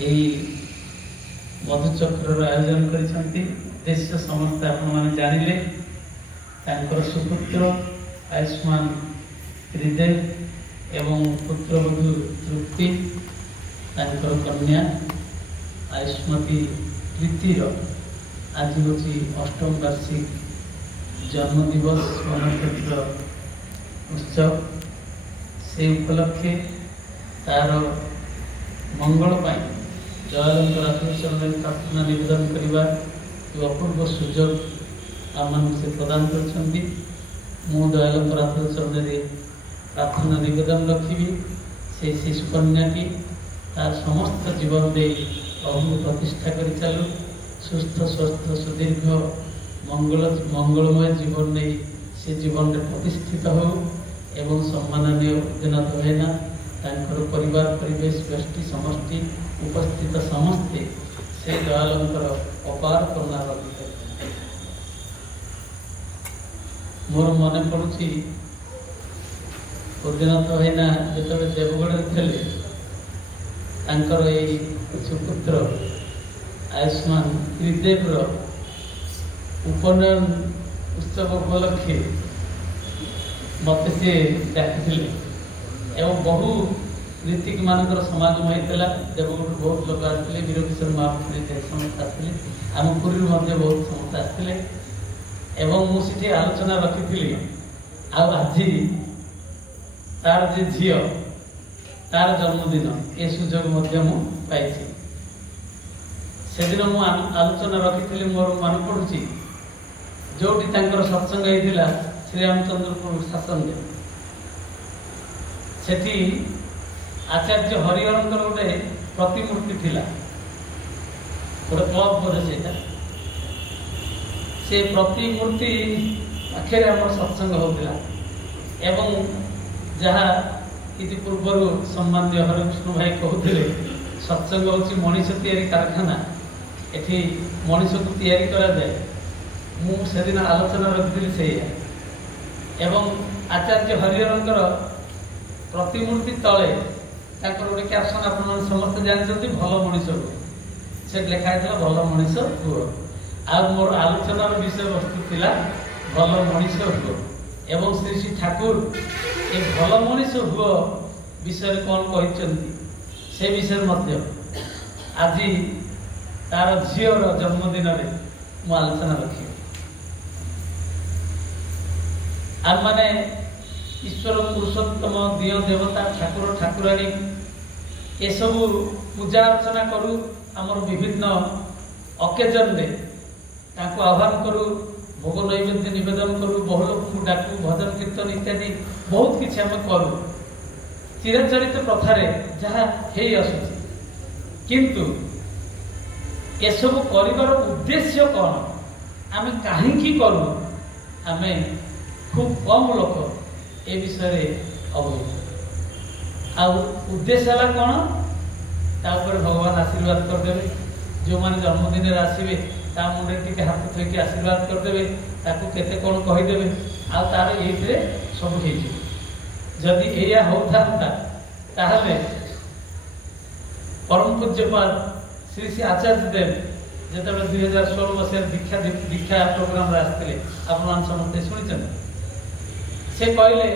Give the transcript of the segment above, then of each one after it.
यही मधुचक्र आयोजन कर समस्त आपण जानिले सुपुत्र आयुष्मान हृदय एवं पुत्रवधू तृप्ति कन्या आयुष्मती प्रीतिर आज हूँ 8म वार्षिक जन्मदिवस गणतंत्र उत्सव से उपलक्षे तार मंगल दयालंक रात्रिचरण प्रार्थना निवेदन करने अपूर्व सुजोग आम से प्रदान कर दयालंक रात्रिचरण प्रार्थना निवेदन रखी से शिशु कन्या की तार समस्त जीवन दे अभू प्रतिष्ठा कर चलू सुस्थ स्वस्थ सुदीर्घ मंगलमय जीवन नहीं से जीवन में प्रतिष्ठित हो एवं सम्माननीय उद्दीनत होना परिवार परिवेश गोष्ठी समष्टि उपस्थित समस्ते से दयालंकर अपार करुणा रखी मोर मन पड़ुछि उद्दीनत होना जो देवगढ़ थे सुपुत्र आयुष्मान त्रिदेव उपनयन उत्सव उपलक्षे मत से डाकी एवं बहु नीतिक मानकर समागम होता देवगढ़ बहुत लोग आते वीरकिशोर महापुरी समस्त आते आम पुरी बहुत समस्त आते एवं मुझे आलोचना रखी आज तार जे झी तार जन्मदिन ए सुजोग पाई से दिन मु आलोचना रखी मोर मन पड़ुछि जोटी सत्संग होता श्रीरामचंद्रपुर शासन सेठी आचार्य हरिहर गोटे प्रतिमूर्ति थिला गोटे क्लब बोले से प्रतिमूर्ति पाखे आम सत्संग होता एवं जहाँ इति पूर्वर सम्मान्य हरिकृष्ण भाई कहते सत्संग हूँ मनीष तैयारी कारखाना एठी मनीष को तैयारी करा जाए मुझे दिन आलोचना रखी से एवं आचार्य हरिहर प्रतिमूर्ति तले गोटे कैप्शन आप समस्त जानते भल मनीष हुए से लिखाई भल मनीष हुए आ मोर आलोचनार विषय वस्तु थिला भल मनीष हुए एवं श्री श्री ठाकुर ये भल मनीष हुए विषय कौन कहते से विषय आज तार झीर जन्मदिन में आलोचना रखी आम माने ईश्वर पुरुषोत्तम दिय देवता ठाकुर ठाकुराणी ये सब पूजा अर्चना करू आमर विभिन्न अकेजन रे ताको आह्वान करू भोग नैवेद्य निवेदन करू बहु लोक डाकू भजन कीर्तन इत्यादि बहुत किसी आम करू चिराचरित प्रथारे जहाँ हे आसुची किंतु ये सब करिवार उद्देश्य कौन आम कहीं करू आम खूब कम लोक ए विषय अवगत आ उद्देश्य है कौन तापर भगवान आशीर्वाद करदे जो मैंने जन्मदिन आसवे ता मुंडे टी हाथ थोक आशीर्वाद करदे ताकू केते कौन कहीदेवे आ तार ये सब जदि एया होता ताहले परम पूज्यपाद श्री श्री आचार्य देव जो 2016 मसीह दीक्षा प्रोग्राम आसते आप समस्ते शुणी से कहले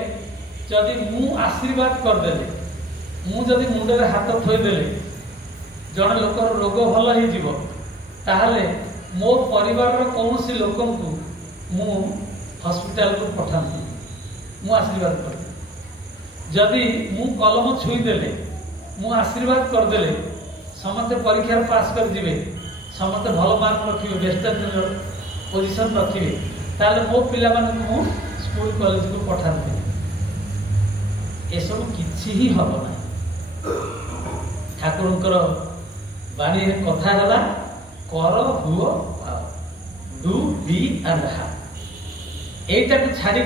जदि मु आशीर्वाद करदे मुझे मुंडे हाथ थोईदे जड़े लोकर रोग भल हो ताहले मो परिवार कौन सी लोक मु हॉस्पिटल को पठाती मु आशीर्वाद कर जदि मु कलम छुईदे मु आशीर्वाद करदे समस्ते परीक्षा पास कर दिवे समस्ते भल मार्क रखिए बेस्ट पोजिशन रखिए ताले मो पिला मु स्कूल कॉलेज को पठाते ये सब किसी ही हम ना ठाकुर बाणी कथा है कर हुओ डू बी एंड हाव एटा को छाड़ी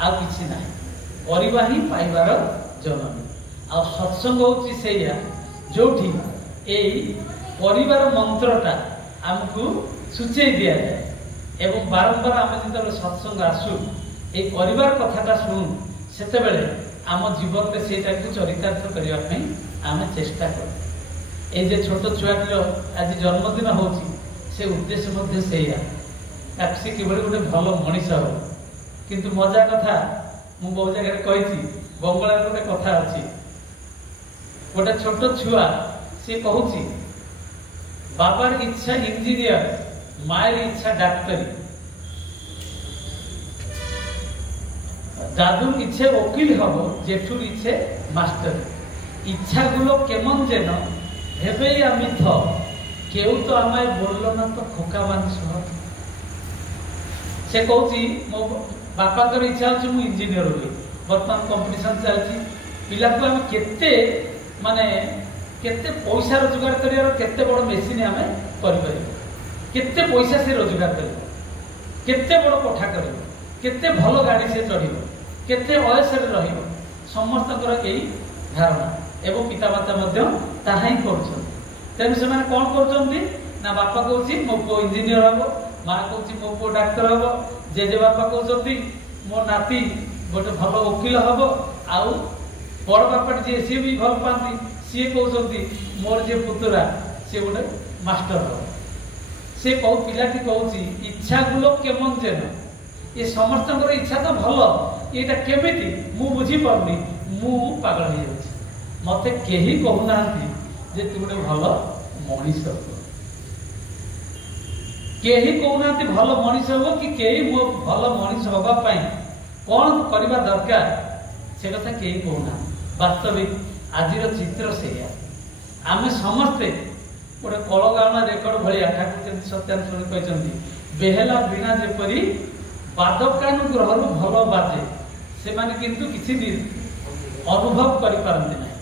आ किसी ना करवा ही पाइबार जननी आ सत्संग होची सेया जोठी ए परिवार मंत्रटा आमको सूचई दिया जाए एवं बारंबार आम जो सत्संग आसू ये परिवार कथाटा शुणु से आम जीवन में से चरितार्थ करने आम चेष्टा कर এই যে ছোট ছুଆটির আজ জন্মদিন হচ্ছে সে উদ্দেশ্য মধ্যে সেইয়া সে কিভাবে গোটে ভাল মଣିষ হব। কিন্তু মজা কথা মু বহু জায়গায় কইছি বঙ্গলার গোটে কথা ଅଛି গোটে ছোট ছুয়া সে কହୁଛି বাবার ইচ্ছা ইঞ্জিনিয়ার মায়ের ইচ্ছা ডাক্তারি দাদুর ইচ্ছে ওকিল হব জেঠুর ইচ্ছে মাস্টার ইচ্ছাগুলো কেমন যেন ভেবেই আমি কেউ তো আমায় বলল না তো খোকা বানি সহ সে কହୁଛି ମୋ ବାପାଙ୍କର ଇଚ୍ଛା ହେଉଛି ମୁଁ ଇଞ୍ଜିନିୟର ହୁଏ। ବର୍ତ୍ତମାନ କମ୍ପିଟିସନ ଚାଲିଛି ପିଲାକୁ ଆମେ କେତେ ମାନେ କେତେ ପଇସା ରୋଜଗାର କରିବାର କେତେ ବଡ଼ ମେସିନ୍ ଆମେ କରିପାରିବା କେତେ ପଇସା ସେ ରୋଜଗାର କରିବ କେତେ ବଡ଼ କୋଠା କରିବ କେତେ ଭଲ ଗାଡ଼ି ସେ ଚଢ଼ିବ କେତେ ଅୟସରେ ରହିବ ସମସ୍ତଙ୍କର ଏଇ ଧାରଣା ଏବଂ ପିତାମାତା ମଧ୍ୟ ତାହା ହିଁ କରୁଛନ୍ତି। ତେଣୁ ସେମାନେ କ'ଣ କରୁଛନ୍ତି ନା ବାପା କହୁଛି ମୋ ପୁଅ ଇଞ୍ଜିନିୟର ହବ ମା କହୁଛି ମୋ ପୁଅ ଡାକ୍ତର ହବ ଜେଜେବାପା କହୁଛନ୍ତି ମୋ ନାତି ଗୋଟେ ଭଲ ଓକିଲ ହବ ଆଉ ବଡ଼ ବାପାଟି ଯିଏ ସିଏ ବି ଭଲ ପାଆନ୍ତି ସିଏ କହୁଛନ୍ତି ମୋର ଯିଏ ପୁତୁରା ସିଏ ଗୋଟେ ମାଷ୍ଟର ହବ। ସେ ପିଲାଟି କହୁଛି ଇଚ୍ଛାଗୁলো କେମন যেন ଏ ସମସ୍ତଙ୍କର ଇଚ୍ଛା ତ ଭଲ ଏଇଟା କେମିତି ମୁଁ ବୁଝିପାରୁନି ମୁଁ ପାଗଳ ହେଇଯାଉଛି ମତେ କେହି କହୁନାହାନ୍ତି ଯେ ତୁ ଗୋଟେ ଭଲ ମଣିଷ ହବ କେହି କହୁନାହାନ୍ତି ଭଲ ମଣିଷ ହବ କି କେହି ମୋ ଭଲ ମଣିଷ ହବା ପାଇଁ କ'ଣ କରିବା ଦରକାର ସେ କଥା କେହି କହୁନାହାନ୍ତି। ବାସ୍ତବିକ ଆଜିର ଚିତ୍ର ସେଇଆ ଆମେ ସମସ୍ତେ ଗୋଟେ କଳଗାଉଣା ରେକର୍ଡ ଭଳିଆ ଠାକୁର ଯେମିତି ସତ୍ୟାନ ସ୍ୱାମୀ କହିଛନ୍ତି ବେହେଲା ବୀଣା ଯେପରି ବାଦକାନୁଗ୍ରହରୁ ଭଲ ବାଜେ ସେମାନେ କିନ୍ତୁ କିଛି ଅନୁଭବ କରିପାରନ୍ତି ନାହିଁ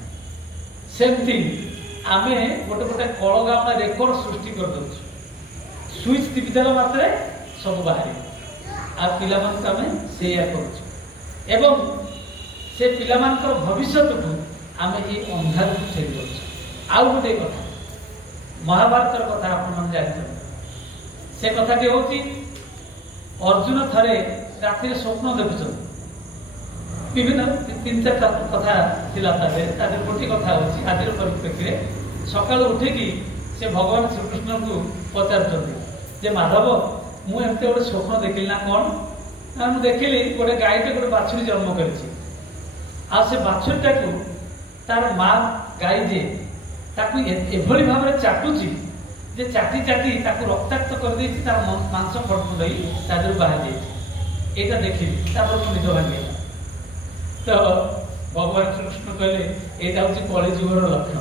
ସେମିତି ଆମେ ଗୋଟେ ଗୋଟେ କଳଗାଉଣା ରେକର୍ଡ ସୃଷ୍ଟି କରିଦେଉଛୁ ସୁଇଚ୍ ଟିପିଦେଲା ମାତ୍ରେ ସବୁ ବାହାରିବ ଆଉ ପିଲାମାନଙ୍କୁ ଆମେ ସେଇଆ କରୁଛୁ ଏବଂ ସେ ପିଲାମାନଙ୍କର ଭବିଷ୍ୟତକୁ ଆମେ ଏଇ ଅନ୍ଧାରକୁ ଠେଲି ଦେଉଛୁ। ଆଉ ଗୋଟେ କଥା ମହାଭାରତର କଥା ଆପଣମାନେ ଜାଣିଛନ୍ତି ସେ କଥାଟି ହେଉଛି ଅର୍ଜୁନ ଥରେ ରାତିରେ ସ୍ୱପ୍ନ ଦେଖୁଛନ୍ତି ବିଭିନ୍ନ 3-4ଟା କଥା ଥିଲା ତାদের ଗୋଟିଏ କଥା ହେଉଛି ଆଜିର ପରିପ୍ରେକ୍ଷୀରେ ସକାଳୁ ଉଠିକି ସେ ଭଗବାନ ଶ୍ରୀକୃଷ୍ଣଙ୍କୁ ପଚାରୁଛନ୍ତି ଯେ ମାଧବ ମୁଁ ଏମିତି ଗୋଟେ ସ୍ୱପ୍ନ ଦେଖିଲି ନା କ'ଣ ନା ମୁଁ ଦେଖିଲି ଗୋଟେ ଗାଈଟେ ଗୋଟେ ବାଛୁରୀ ଜନ୍ମ କରିଛି ଆଉ ସେ ବାଛୁରୀଟାକୁ ତାର ମା ଗାଈ ଯିଏ ତାକୁ ଏଭଳି ଭାବରେ ଚାଟୁଛି ଯେ ଚାଟି ଚାଟି ତାକୁ ରକ୍ତାକ୍ତ କରିଦେଇଛି ତାର ମାଂସ ଫଟଫଟ ହେଇ ତା ଦେହରୁ ବାହାରି ଯାଇଛି ଏଇଟା ଦେଖିଲି ତାପରେ ମୁଁ ନିଦ ଭାଙ୍ଗିଗଲା। ତ ଭଗବାନ ଶ୍ରୀକୃଷ୍ଣ କହିଲେ ଏଇଟା ହେଉଛି କଳିଯୁଗର ଲକ୍ଷଣ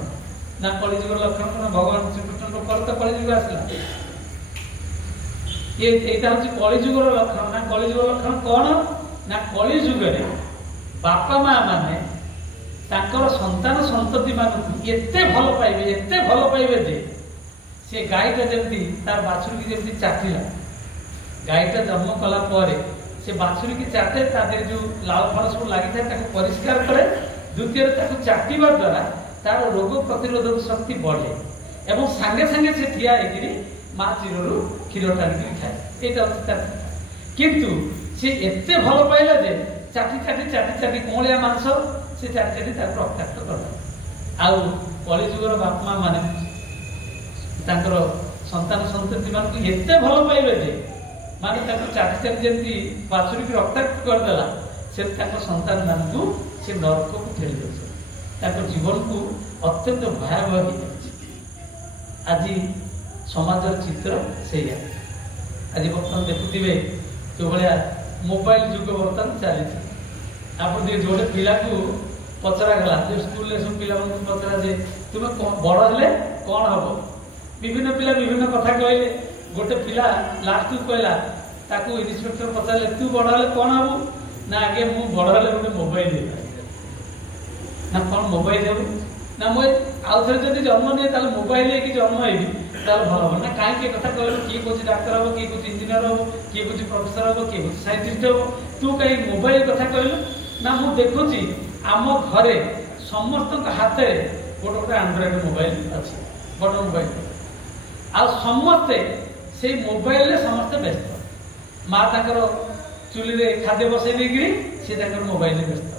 ନା କଳିଯୁଗର ଲକ୍ଷଣ କ'ଣ ଭଗବାନ ଶ୍ରୀକୃଷ୍ଣଙ୍କ ପରେ ତ କଳିଯୁଗ ଆସିଲା ଏଇଟା ହେଉଛି କଳିଯୁଗର ଲକ୍ଷଣ ନା କଳିଯୁଗର ଲକ୍ଷଣ କ'ଣ ନା କଳିଯୁଗରେ ବାପା ମା ମାନେ ତାଙ୍କର ସନ୍ତାନ ସନ୍ତତି ମାନଙ୍କୁ ଏତେ ଭଲ ପାଇବେ ଯେ ସେ ଗାଈଟା ଯେମିତି ତାର ବାଛୁରୀକି ଯେମିତି ଚାଟିଲା ଗାଈଟା ଜନ୍ମ କଲା ପରେ ସେ ବାଛୁରୀକି ଚାଟେ ତା ଦେହରେ ଯୋଉ ଲାଳ ଫଳ ସବୁ ଲାଗିଥାଏ ତାକୁ ପରିଷ୍କାର କରେ ଦ୍ୱିତୀୟରେ ତାକୁ ଚାଟିବା ଦ୍ୱାରା ତାର ରୋଗ ପ୍ରତିରୋଧକ ଶକ୍ତି ବଢେ ଏବଂ ସାଙ୍ଗେ ସାଙ୍ଗେ ସେ ଠିଆ ହେଇକିରି ମା ଚିରରୁ କ୍ଷୀର ଟାଣିକି ଖାଏ ଏଇଟା ହେଉଛି ତାର କିନ୍ତୁ ସେ ଏତେ ଭଲ ପାଇଲା ଯେ ଚାଟି ଚାଟି ଚାଟି ଚାଟି କଅଁଳିଆ ମାଂସ ସେ ଚାଟି ଚାଟି ତାକୁ ରକ୍ତାକ୍ତ କଲା। ଆଉ କଳିଯୁଗର ବାପା ମା ମାନେ ତାଙ୍କର ସନ୍ତାନ ସନ୍ତତି ମାନଙ୍କୁ ଏତେ ଭଲ ପାଇବେ ଯେ ମାନେ ତାକୁ ଚାଟି ଚାଟି ଯେମିତି ବାଛୁରୀକି ରକ୍ତାକ୍ତ କରିଦେଲା ସେମିତି ତାଙ୍କ ସନ୍ତାନ ମାନଙ୍କୁ ସେ ନରକକୁ ଠେଲି ଦେଉଛି ତାଙ୍କ ଜୀବନକୁ ଅତ୍ୟନ୍ତ ଭୟାବହ ହେଇଯାଉଛି। ଆଜି ସମାଜର ଚିତ୍ର ସେଇଆ ଆଜି ବର୍ତ୍ତମାନ ଦେଖୁଥିବେ ଯୋଉଭଳିଆ ମୋବାଇଲ ଯୁଗ ବର୍ତ୍ତମାନ ଚାଲିଛି ଆପଣ ଟିକେ ଯୋଉଟେ ପିଲାକୁ ପଚରାଗଲା ଯୋଉ ସ୍କୁଲରେ ସବୁ ପିଲାମାନଙ୍କୁ ପଚରା ଯେ ତୁମେ ବଡ଼ ହେଲେ କ'ଣ ହବ ବିଭିନ୍ନ ପିଲା ବିଭିନ୍ନ କଥା କହିଲେ ଗୋଟେ ପିଲା ଲାଷ୍ଟକୁ କହିଲା ତାକୁ ଇନ୍ସପେକ୍ଟର ପଚାରିଲେ ତୁ ବଡ଼ ହେଲେ କ'ଣ ହବୁ ନା ଆଗେ ମୁଁ ବଡ଼ ହେଲେ ଗୋଟେ ମୋବାଇଲ ଦେବି ନା କ'ଣ ମୋବାଇଲ ଦେବୁ ନା ମୁଁ ଆଉ ଥରେ ଯଦି ଜନ୍ମ ନିଏ ତାହେଲେ ମୋବାଇଲ ହେଇକି ଜନ୍ମ ହେଇବି ତାହେଲେ ଭଲ ହବ ନା କାହିଁକି ଏ କଥା କହିଲୁ କିଏ କହୁଛି ଡାକ୍ତର ହବ କିଏ କହୁଛି ଇଞ୍ଜିନିୟର ହବ କିଏ କହୁଛି ପ୍ରଫେସର ହବ କିଏ କହୁଛି ସାଇଣ୍ଟିଷ୍ଟ ହବ ତୁ କାହିଁକି ମୋବାଇଲ କଥା କହିଲୁ ନା ମୁଁ ଦେଖୁଛି ଆମ ଘରେ ସମସ୍ତଙ୍କ ହାତରେ ଗୋଟେ ଗୋଟେ ଆଣ୍ଡ୍ରଏଡ ମୋବାଇଲ ଅଛି ବଡ଼ ମୋବାଇଲ ଆଉ ସମସ୍ତେ ସେଇ ମୋବାଇଲରେ ସମସ୍ତେ ବ୍ୟସ୍ତ ମା ତାଙ୍କର ଚୁଲିରେ ଖାଦ୍ୟ ବସେଇ ଦେଇକିରି ସେ ତାଙ୍କର ମୋବାଇଲରେ ବ୍ୟସ୍ତ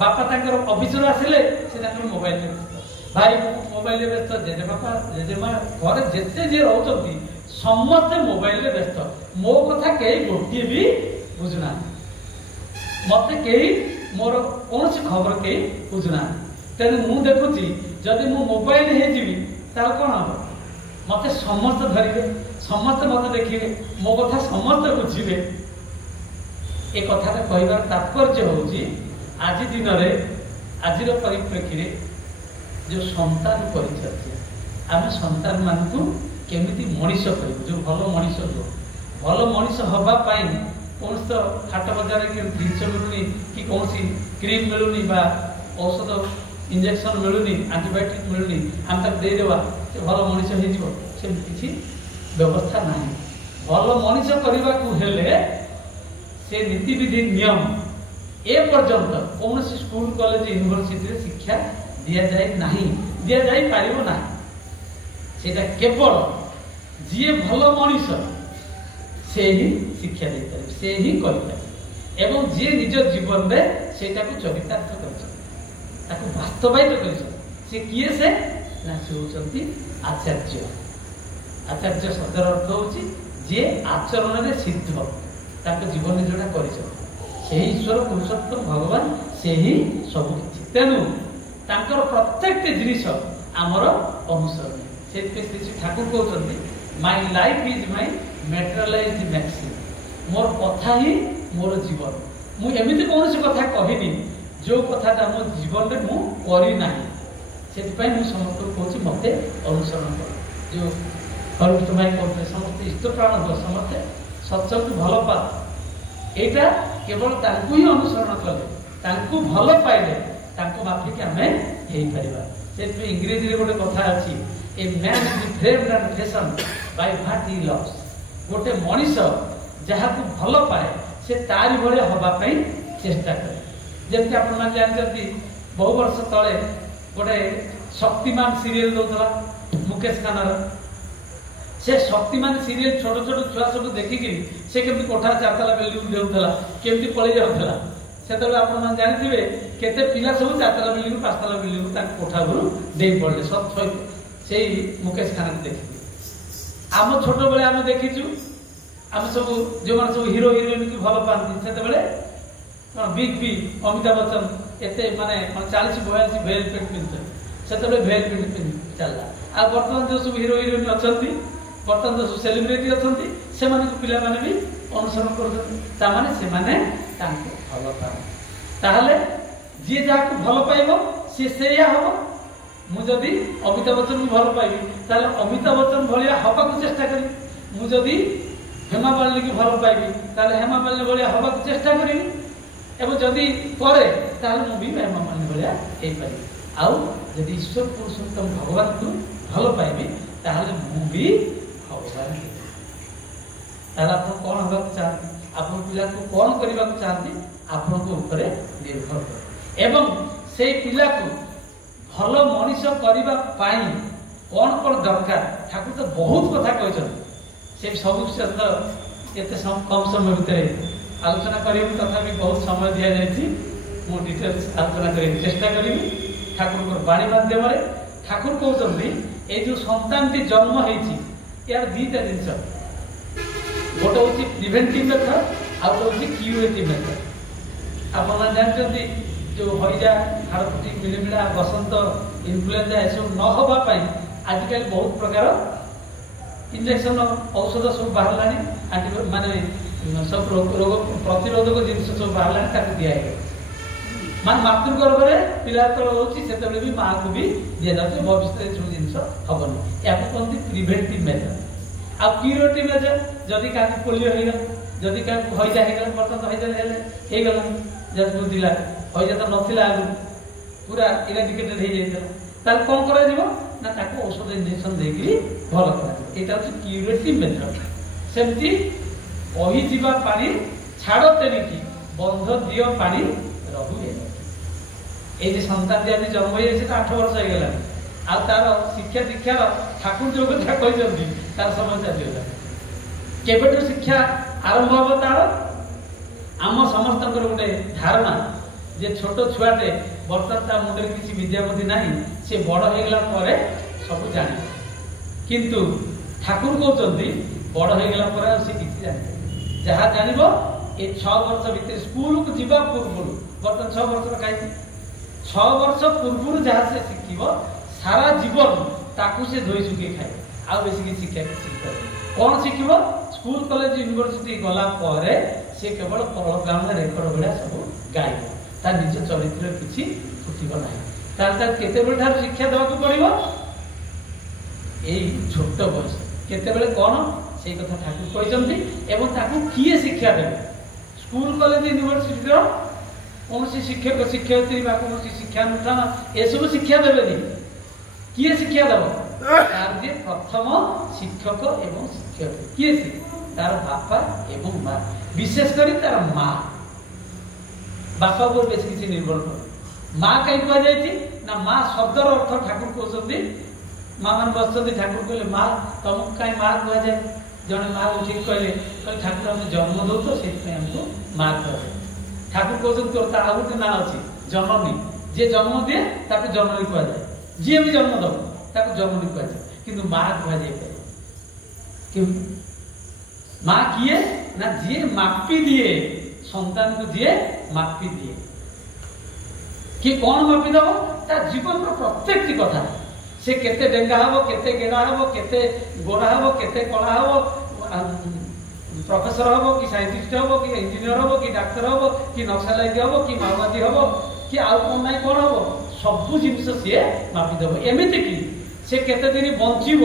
ବାପା ତାଙ୍କର ଅଫିସରୁ ଆସିଲେ ସେ ତାଙ୍କର ମୋବାଇଲରେ ବ୍ୟସ୍ତ भाई मोबाइल व्यस्त, जेजेबापा जेजेमा घर जिते जे रोचंती समस्ते मोबाइल व्यस्त। मो कथा कई गोटे भी बुझुना, मत कई मोर कौन खबर कई बुझुना। तेणु मु देखुची जदि मु मोबाइल हो कौन हम मत समस्त धरवे, समस्त मत देखिए, मो कथा समस्त बुझे। ए कथा कहबार तात्पर्य होची आज दिन रे आज परिप्रेक्षी जो संतान परिचर्या आम संतान मान केमिति मनीष कर जो भल मनीष जो भल मनीष हवापाई कौन तो हाट बजार जिनस मिलूनी कि कौन क्रीम मिलूनी बा औषध इंजेक्शन मिलूनी आंटीबायोटिक मिलूनी आम तक देदेवा से भल मनीष हो किसी व्यवस्था ना। भल मनीष करने को हेले से नीतिविधि नियम ए पर्यंत कौन स्कूल कॉलेज यूनिवर्सिटी शिक्षा दि जाए नहीं, दि जाई पारिबो ना। सेटा केवल जी भल मनीष से ही शिक्षा दे पारे, से ही कर पारे एवं जी निज जीवन में सेटा को चरितार्थ कर वास्तवायित कर किए से ना से होचंती आचार्य। आचार्य शब्दर अर्थ होची जे आचरण में सिद्ध ताको जीवन जोड़ा कर ईश्वर पुरुषोत्तम भगवान से ही सब किछि। तेणु तांकर प्रत्येक जिनिस आमर अनुसरण से श्री ठाकुर कहते my life is my materialised maxim, मोर कथा ही मोर जीवन। मु एमिति कौन कथा कहनी जो कथाटा मो जीवन में मु करी नाही, सेतिपई मु समस्त कहूँ मते अनुसरण कर। जो हरिष्ठ भाई कहते समस्त इष्ट प्राण समस्ते सत्संग भल पा, एटा केवल तांकु ही अनुसरण कले तांकु भल पाइले तांको माफिक आमे हेई परिबा। सेति इंग्रेजी रे गोटे कथा अछि ए man is framed and fashion by what he loves. गोटे मनीष जहा को भल पाए से तारी भले हवा पई चेष्टा करे। जेमति आपण मान जानथि बहु वर्ष तळे गोटे शक्तिमान सीरियल दउतला मुकेश खानार, से शक्तिमान सीरियल छोट छोट छुआ सब देखिकी से केमती कोठा चारतला बिल्डिंग देउतला केमती पळै जाउतला। सेतबे आपण मान जानिथिबे केते पिला सब चारतला बिल्डिंग पांचतला बिल्डिंग ता कोठा गुरु देई पड़ले सब से मुकेश खाना देखि। आम छोट बेले आम देखिचु आम सब जो मान सब हीरो हिरोइन की भल पाती सेतबे बिग बी अमिताभ बच्चन एते माने 40-42 भेल पेंट पिनते सेतबे भेल पेंट पिन चलला। आ वर्तमान जो सब हीरो हिरोइन अछंती बर्तमान जो सेलिब्रिटी अछंती से माने पिला माने भी अनुसरण करछन ता माने से माने तांको भल पाए ताहले जे जाको भल पाइबो से सेया हबो। मु जदि अमिताभ बच्चन को भल पाइबी ताहले अमिताभ बच्चन भलिया हबा को चेष्टा करी। मु जदि हेमा मालिनी को भल पाइबी ताहले हेमा मालिनी भलिया हबा को चेष्टा करी एवं जदि करे ताहले मु भी हेमा मालिनी भलिया हेई पाइबी। आउ जदि ईश्वर पुरुषोत्तम भगवान को भल पाइबी ताहले मु भी भगवान ताहले आप कौन हबा चाहती आप पिला को कौन करने को चाहती आपण ऊपर निर्भर कर एवं से पिला को भल मनीष करने कौन कौन दरकार ठाकुर तो बहुत कथा कहते से सब एत कम समय भितर आलोचना करी तथापि बहुत समय दि जाए डिटेल्स आलोचना कर चेष्टा करी ठाकुर बाणी माध्यम ठाकुर कहते ये जो संतान जन्म होती यार दीटा जिनस गोटे हूँ प्रिभेंटिव मेथड आउ गोटे हूँ क्यूरेटिव मेथड। आप जानते जो हईजा हाड़फुटी मिलिमिला बसंत इन्फ्लुएंजा यह सब न होगापाई आजिकल बहुत प्रकार इंजेक्शन औषध सब बाहर माने सब रोग प्रतिरोधक जिनस सब बाहर दिए मान मातृगर्भ में पिला तो रोचे से भी माँ को भी दि जाए भविष्य जो जिन हेनी या कहते प्रिभेंटिव मेथड। आ क्यूरेटिव मेथड जदि क्या पोलियो होगा जदि क्या हईजा होगा बर्तमान हईजा जब बुझला हईजा तो नाला आगु पूरा इराडिकेटेड हो जाता कौन कर औषध इंजेक्शन देकर भल कर क्यूरेटिव मेथड। सेमती कही पानी छाड़ तेणिकी बंध दिय पानी रहू ये संतान आदि जन्म हो 8 वर्ष हो गला तार शिक्षा दीक्षार ठाकुर जो कथा कहते तार समय चलता केबेठू शिक्षा आरंभ हम तार आम समस्त गोटे धारणा जे छोट छुआटे बर्तमान ता मुंडे किसी विद्यापति ना से बड़ होगला पर सब जान किंतु ठाकुर कहते बड़ होगला पर से किसी जान जहाँ जान ये 6 वर्ष भितर स्कूल को जीवा पूर्व बर्तमान 6 वर्ष कहीं 6 वर्ष पूर्व जहाँ से शिख सारा जीवन ताकू से धोई सुखी खाए आउ बेसिक शिक्षा शिख कौन शिख स्कूल कॉलेज यूनिवर्सिटी गला पर से केवल प्रोग्राम रेकर्ड भाया सब गाइब तार निज चरित्र किसी फुटब ना केते शिक्षा देवा पड़ो यही छोट बयस केते कौन से कथा ठाकुर कहते किए शिक्षा देवे स्कूल कॉलेज यूनिवर्सिटी कौन शिक्षक शिक्षयित्री कौन शिक्षानुष्ठान ये सब शिक्षा देवे किए शिक्षा देव तार प्रथम शिक्षक एवं शिक्षक किए तार बापा एवं माँ विशेषकर तार माँ बापा पर बेस किसी निर्भर कर माँ कहीं कह ना माँ शब्दर अर्थ ठाकुर कहते माँ मान बस ठाकुर कहले माँ तुमको कहीं माँ कह जाए जड़े माँ उठिक कहले ठाकुर आम जन्म दौ तो से माँ कह ठाकुर कहते तोर तो आउ गोटे ना अच्छी जननी जी जन्म दिए ताको जननी कह जाए जी भी जन्म दब ताको जननी कह जाए किंतु माँ कह जाए क्यों माँ किए ना जी मापी दिए संतान को दिए मापी दिए कि कौन मापी दब ता जीवन प्रत्येक कथा से केते डेंगा हम केते गेड़ा हम केते गोरा हम केते कला हम प्रोफेसर हम कि साइंटिस्ट हम कि इंजीनियर हम कि डाक्तर हम कि नक्सलाइट हम कि माओवादी हम कि आउ कौन ना कौन हम सबू जिनस सी मापी दब एमती कि से केते दिन बंचब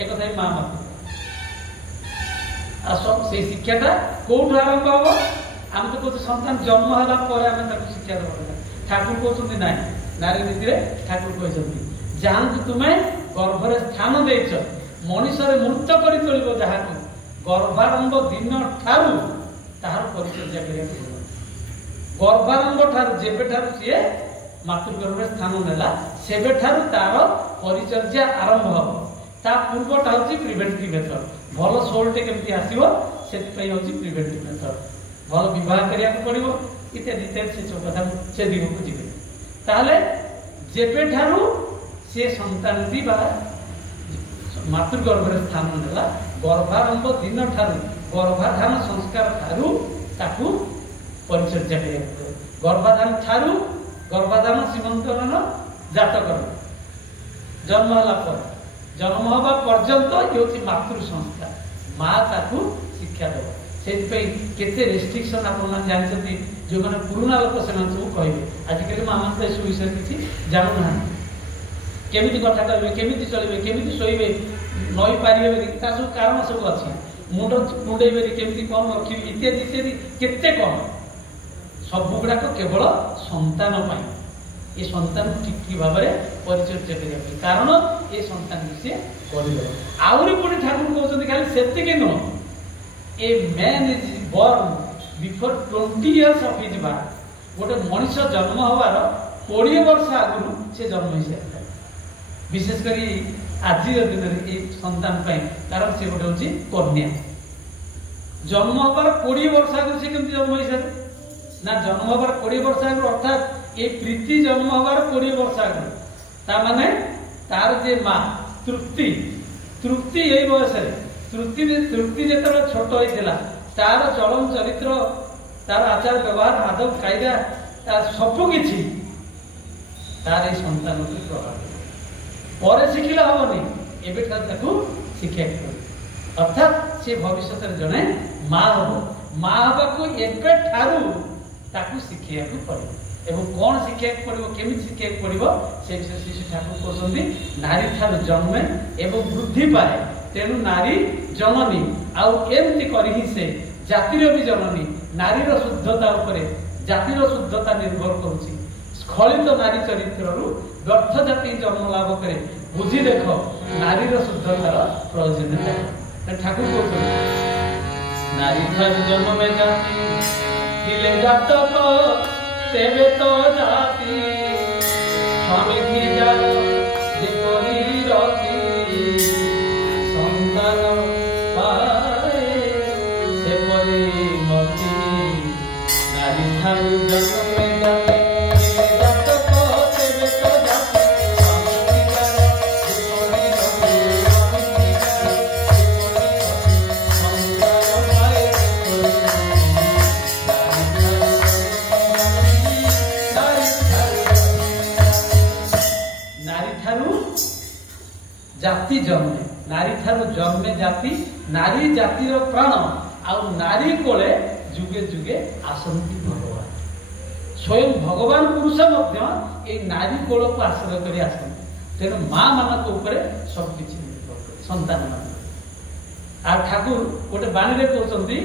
एक कथा माँ मापी से शिक्षाटा कौट आरंभ हम आम तो कहते सन्तान जन्म है शिक्षा देवा ठाकुर कहते ना नारी नीति ठाकुर कहते जहाँ तुम्हें गर्भर स्थान देच मनीषर मूर्त कर चलो जहाँ गर्भारंभ दिन ठारू तार परिचर्या करा गर्भारंभ ठारू जेबे ठारू सी मातृगर्भ स्थान नेला सेबे ठारू तार परिचर्या आरंभ हम ता पूर्वटा हूँ प्रिवेंटिव मेथड भल सोलटे केमती आसो से प्रिवेंटिव मेथड भल विवाह करिया पड़ो इत्यादि इत्यादि से सब कथा से दिग को जी ताले जेबे ठारू से संतान मातृगर्भ स्थान नेला गर्भारंभ दिन ठारू गर्भाधान संस्कार ठारू ताकू परिचर्या करिया गर्भाधान ठारू गर्भाधान सीमंतन जातकरण जन्म है जन्म हवा पर्यंत ये मातृ संस्कार माँ ताकू शिक्षा देव से केते रेस्ट्रिक्शन आप जानते जो मैंने पुराना लोक से सब कहे आजिकल माँ मान सब विषय किसी जानू ना केमी कथा कहे केमी चलते केमी शोबे नई पारे सब कारण सब अच्छी मुंड मुंडेबे केमी कौन रखी इत्यादि इत्यादि केते कौन सब गुड़ाक केवल संतान ये संतान ठीक भाव में परिचर्या करने कारण ये संतान को सी कर आहरी पुणी ठाकुर कहते खाली से नुह a man is born before 20 years of his birth गोटे मनीष जन्म हबार 20 वर्ष आगु से जन्म हो सारी विशेषकर आज दिन में संतान कारण से गोटे हूँ कन्या जन्म हबार 20 वर्ष आगु से केमती जन्म हो सारी ना जन्म हबार 20 वर्ष आगु अर्थात ये प्रीति जन्म हबार 20 वर्ष आगु ताने तार जे माँ तृप्ति तृप्ति यही बयस तृप्ति जो छोट होता तार चलन चरित्र तार आचार व्यवहार आदब कायदा तार सबकि तार संतान को प्रभाव पर शिखिले हेनी एवं शिक्षा अर्थात से भविष्य जड़े माँ हम माँ हवा को एवं शिखा पड़े एवं कौन शिखा पड़ो केमी शिखा पड़ो से विषय श्री ठाकुर कहते नारी ठार जन्मे एवं वृद्धि पाए तेणु नारी जननी आमती कर से जातिर भी जननी नारीर शुद्धता जातिर शुद्धता निर्भर करुच्ची स्खलित नारी चरित्र व्यर्थ जाति जन्म लाभ करे बुझी देख नारीर शुद्धतार प्रयोजन ठाकुर कहते नारी ठार जन्म में जाति दिले जातक तेरे तो जाति स्वामी की जाओ जेपरी रति संतान पाए सेपरी मति नारी ठार जन्म में जाति दिले जातक तेरे तो जाति स्वामी ठारू जाति जन्मे नारी ठारू जन्मे जाति नारी जातिर प्राण आउ नारी कोले जुगे जुगे आसंती भगवान स्वयं भगवान पुरुष मध्य नारी कोल को आश्रय कर आसती तेणु माँ मान सबकि संतान मान आ ठाकुर गोटे बाणी कहते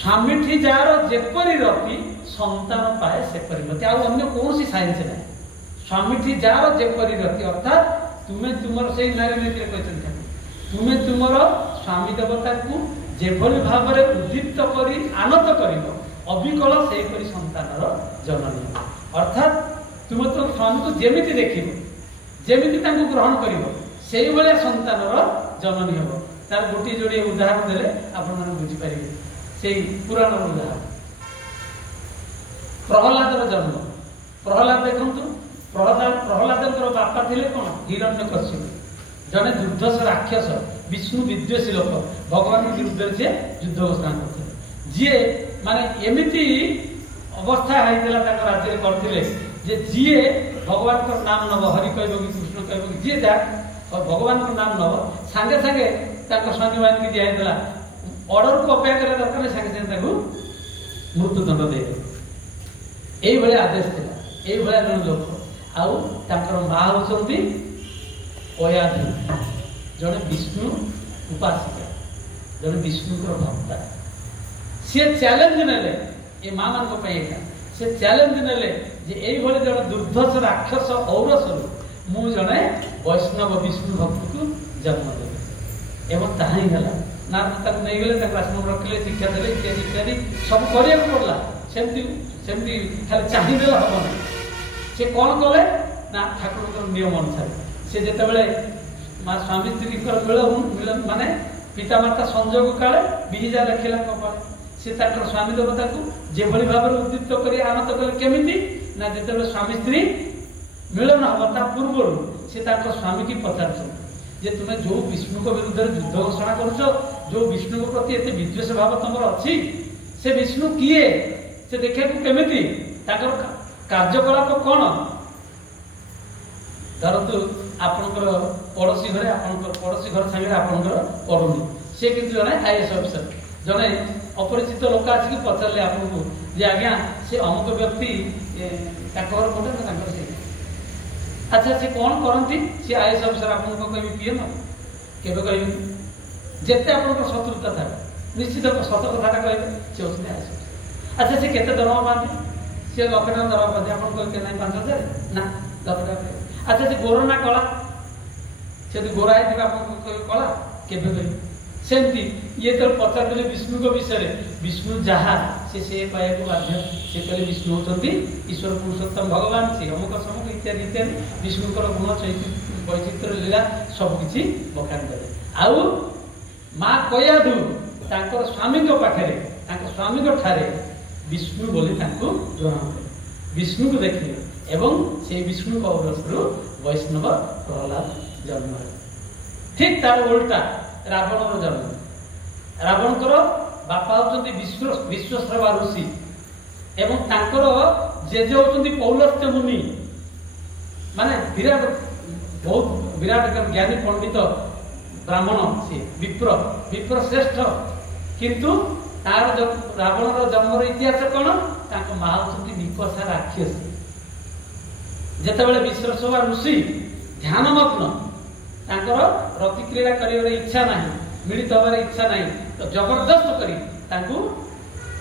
स्वामी ठी जार जेपरी रति संतान पाए सेपरी मती अन्य कौन साइंस ना स्वामी ठी जार जेपरी रति अर्थात तुम्हें तुमर से नारी नीति कहते तुम्हें तुमर स्वामी देवता को जेभली भाव में उद्दीप्त कर आनंद कर अविकल से संतान जननी अर्थात तुम तो स्वामी को जेमिति देखिब जेमिति ग्रहण कर संतान जननी हम तार गोटे जोड़े उदाहरण देले आपण बुझीपारे से पुराण उदाहरण प्रहलादर जन्म प्रहलाद देखु प्रहलाद बापा थे कौन हिरण्यकश्यप जड़े दुर्धर्ष राक्षस विष्णु विद्वेषी लोक भगवान विरुद्ध से युद्ध घोषणा करते जी माने एमिति अवस्था होता राज्य करते जी भगवान को नाम नब हरि कह कृष्ण कह जी भगवान को नाम नब सांगे सांगे स्वामी मान की दिखाई ऑर्डर को अपेक्षा करने दरकार सांगे सांगे मृत्युदंड दे यही आदेश थी जन लोक आउ माँ होती अयाधि जड़े विष्णु उपासिका जड़े विष्णु भक्ता सी चैलेंज नेले ये माँ मान से चैलेंज नेले ये जड़े दुर्धर्ष राक्षस औरस मु जड़े वैष्णव विष्णु भक्त को जन्म देवी एवं ताही गला ना नहीं गले आश्रम रखिले शिक्षा देले इत्यादि इत्यादि सब करिया पड़ला सेमती खाली चाहिए हम से कौन कले ना ठाकुर नियम अनुसार से जिते माँ स्वामी स्त्री मिलन माने पितामाता संजोग काले विहिजा लिखला कपाल से स्वामी देवता को जेभली भाव में उद्दीप्त कर आनंद कले केमिति ना जिते स्वामी स्त्री मिलन हम पूर्व से स्वामी की पचार जे तुम्हें जो विष्णु को विरुद्ध युद्ध घोषणा कर जो विष्णु को प्रति एत विद्वेष भाव तुम अच्छी से विष्णु किए से देखा केमिति कार्यकलाप कौन धरतु आपणकर पड़ोशी घरे पड़ोशी घर सागर आपणकर पड़ुनी सी कि जड़े आईएएस अफिसर जड़े अपरिचित लोक आसिक पचारे आपको जे आज्ञा से अमुक व्यक्ति घर कौटे से अच्छा से कौन करती सी आईएएस अफिसर आपको कह पीएम केवे कह जिते आप शत्रुता था निश्चित सत कथा कहे सी हूँ आईएएस अफिसर अच्छा से केते दरमा पाते सी 1 लाख टका दरमा पाते आप कहते ना 5,000 ना 10 टका अच्छा से गोर ना कला से गोरा है कला केवे कह सेमती ये तो पचारे विष्णु को विषय विष्णु जहाँ से कहू बाध्य से कहले विष्णु होती ईश्वर पुरुषोत्तम भगवान से अमुक समूक इत्यादि इत्यादि विष्णुकर गुण वैचित्र लीला सबकि बखान कले आउ माँ कयाधु स्वामी पाखे स्वामी ठारे विष्णु बोली ग्रहण कले विष्णु को देखिए एवं से विष्णु औरसरू वैष्णव प्रहलाद जन्म ठीक तार उल्टा रावण जन्म रावणकर बापा होती विश्वश्रवा ऋषि एवं तांकर जेजे होती पौलस्त्य मुनि माने विराट बहुत विराट ज्ञानी पंडित ब्राह्मण सी विप्र श्रेष्ठ किंतु तार रावणर जन्मर इतिहास कौन माँ होती निकषा राक्षसी जितेबाला विश्वश्रवा ऋषि ध्यानमग्न रतिक्रीड़ा कर इच्छा ना मिलित हबार इच्छा ना तो जबरदस्त कर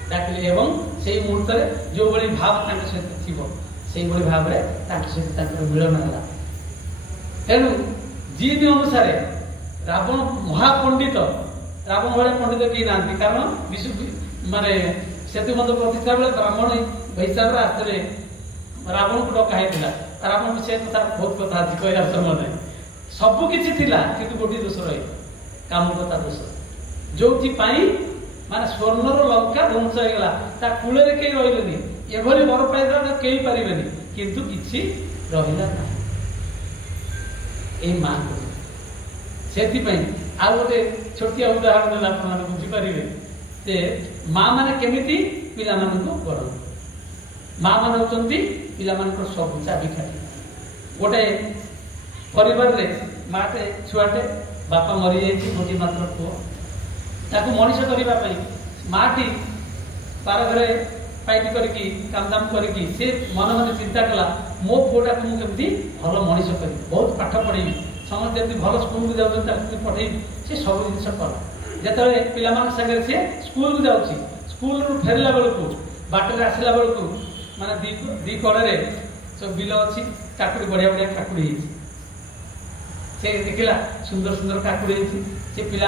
डाकिले एवं से मुहूर्त जो बड़ी भाव सहित थी भाव में सहित मिलन है तेणु जीन अनुसार रावण महापंडित रावण भाई पंडित कहीं ना कारण माने सेतु बंध प्रतिष्ठा बेले ब्राह्मण हिसाब से आसते रावण को डकाई रावण से कथा बहुत कथा अच्छी कहला समय सबकि कि गोटे दोष रही कामुकता दोष जो माने स्वर्णर लंका ध्वंस होगा कूल कई रही एभली वर पाइला कई पारे किंतु किसी रहा ना माँ से आ गए छोटिया उदाहरण देला आप बुझीपारे माँ मैंने केमिति पिला बड़ माँ मैंने होती पिला सब चाबिकाठी गोटे परिवार रे माटे छुआटे बापा मरी जाइए गोटे मात्र पुओ ताकू मनीष करने माटी पार घरे फाइट करके कामदाम करके से मन मन चिंता कला मो पुओटा को मुझे भल मनीष कर बहुत पाठ पढ़ेबी समस्त जमी भल स्कूल को जाऊँ पठेबी से सब जिन कला जिते पिला सागर सी स्कूल को जाऊँगी स्कूल फेरला बेलू बाटर आसला बेलू माने दी कड़े सब बिल अच्छी काकुड़ी बढ़िया बढ़िया काकुड़ी से देखला सुंदर सुंदर काकुड़ी से पिला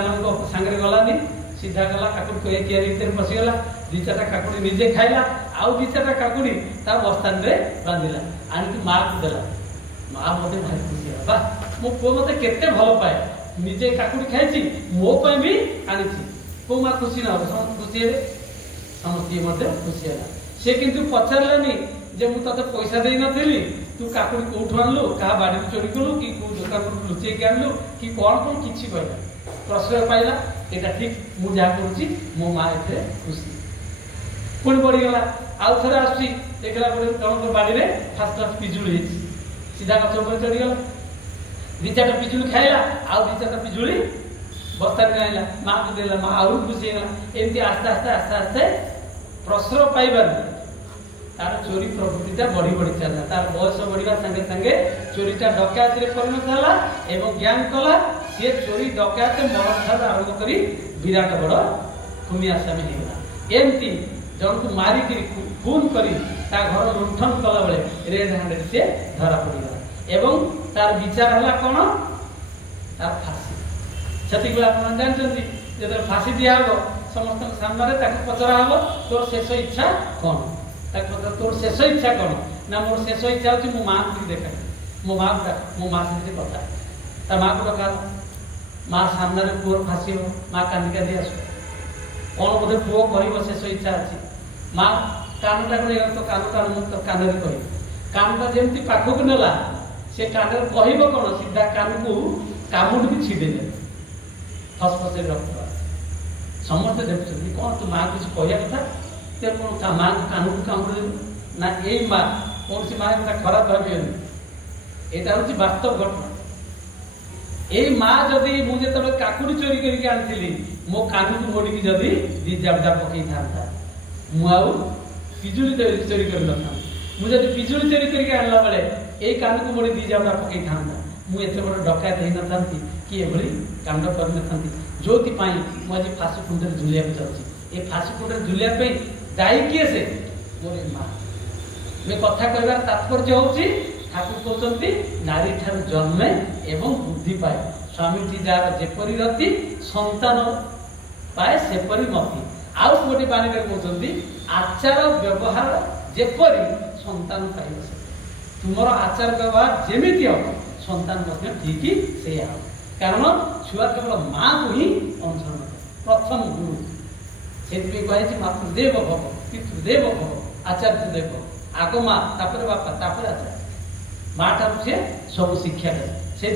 सागर गलानी सीधा गला काकुड़ी को कियारी भीतर पशिगला दी चार काकुड़ी निजे खाइला आउ दी चार काकुड़ी ता बस्तान रे बांधिला आनिक माँ को देला माँ मत भारी खुशी है वाह मो पुओ मत केते भल पाए निजे काकुड़ी खाई मो भी आनी को माँ खुशी ना हो खुशी है समस्त खुशी है से किंतु पचारानी जे मु तते पैसा दे नथिली तू काकुड़ी कोठु आनलु का बाड़ी चोरी कलु कि को दुकान को लुचे के आनलु कि कोन कोन किछि कहला प्रश्रय पाइला एटा ठीक मु जा करूची मो मां एते खुशी पुणी बढ़ी गला आउ थरे आसी देखला परे जणक बाड़ी रे फास्ट क्लास पिजुली सीधा गछ ऊपर चढ़ी गला दी चार पिजुली खाइला आउ दी चार पिजुली बस्ता रे आइला मां को देला मां आउ खुशी गला एमती आस्ते आस्ते आस्ते आस्ते प्रश्रय पाइबार तार चोरी प्रवृत्तिटा बढ़ी बढ़ी चला तार बयस बढ़िया संगे संगे चोरीटा डकायत परिणत है एवं ज्ञान कला सी चोरी डकायत मरण ठार आरंभ कर विराट बड़ खुमी आसामी होगा एमती जन को मारिक खून कर घर लुंठन कला बेले रेड हैंडेड से धरा पड़गला एवं तार विचार है कौन तार फांसी से जानते जो फांसी दिहब समस्त सामने पचरा हम तोर शेष इच्छा कौन तोर शेष इच्छा कौन ना मोर शेष इच्छा होती मो माँ को देखा मो माँ मो माँ से कथा ता माँ को डका माँ सामने पुओर फांसी हो माँ कांदी कांदी आस कौन बोधे पुओ कह शेष इच्छा अच्छी माँ कानटा तो कान कान मुक्त कान कह कानटा जमी पाखक नेला से कान कह कौन सीधा कान को कामुड़ भी छिदेले फसफस रक्त समस्ते देखुं कौन तू माँ किसी कहया कथा ते कौन माँ को कान को कामुड़ ना यही माँ कौन सी माँ खराब भावी यहाँ हूँ वास्तव घटना यही माँ जदि मुझे काकुड़ी चोरी करके आनी मो कान को मोड़िकी जदि दी जाबजा पकई था मुझे पिजुली चोरी कर मुझे पिजुली चोरी करके आनला बेले यही कान को मोड़ी दी जाबजा पकई था मुझे एत बड़ डकायत हो न था कि एभली कांड कर न था जो मुझे फांसी कुंडे झुलिया चाहूँगी ये फांसी कुंडे झुलिया दायी किए से मोर माँ मैं कथा कहबार तात्पर्य होची ठाकुर कहते नारी ठार जन्मे एवं बुद्धि पाए स्वामी जार जेपरी रति संतान पाए सेपरी मति आउ गोटे बाणी कहते आचार व्यवहार जेपरी संतान पाइब तुमर आचार व्यवहार जेमिति हम संतान ठीक से हम कारण छुआ केवल माँ को ही अनुसरण प्रथम गुरु से कहे मातृदेव भव पितृदेव भव आचार्य देव आग माँ तापर बापा तापर आचार्य माँ ठार से सब शिक्षा दे से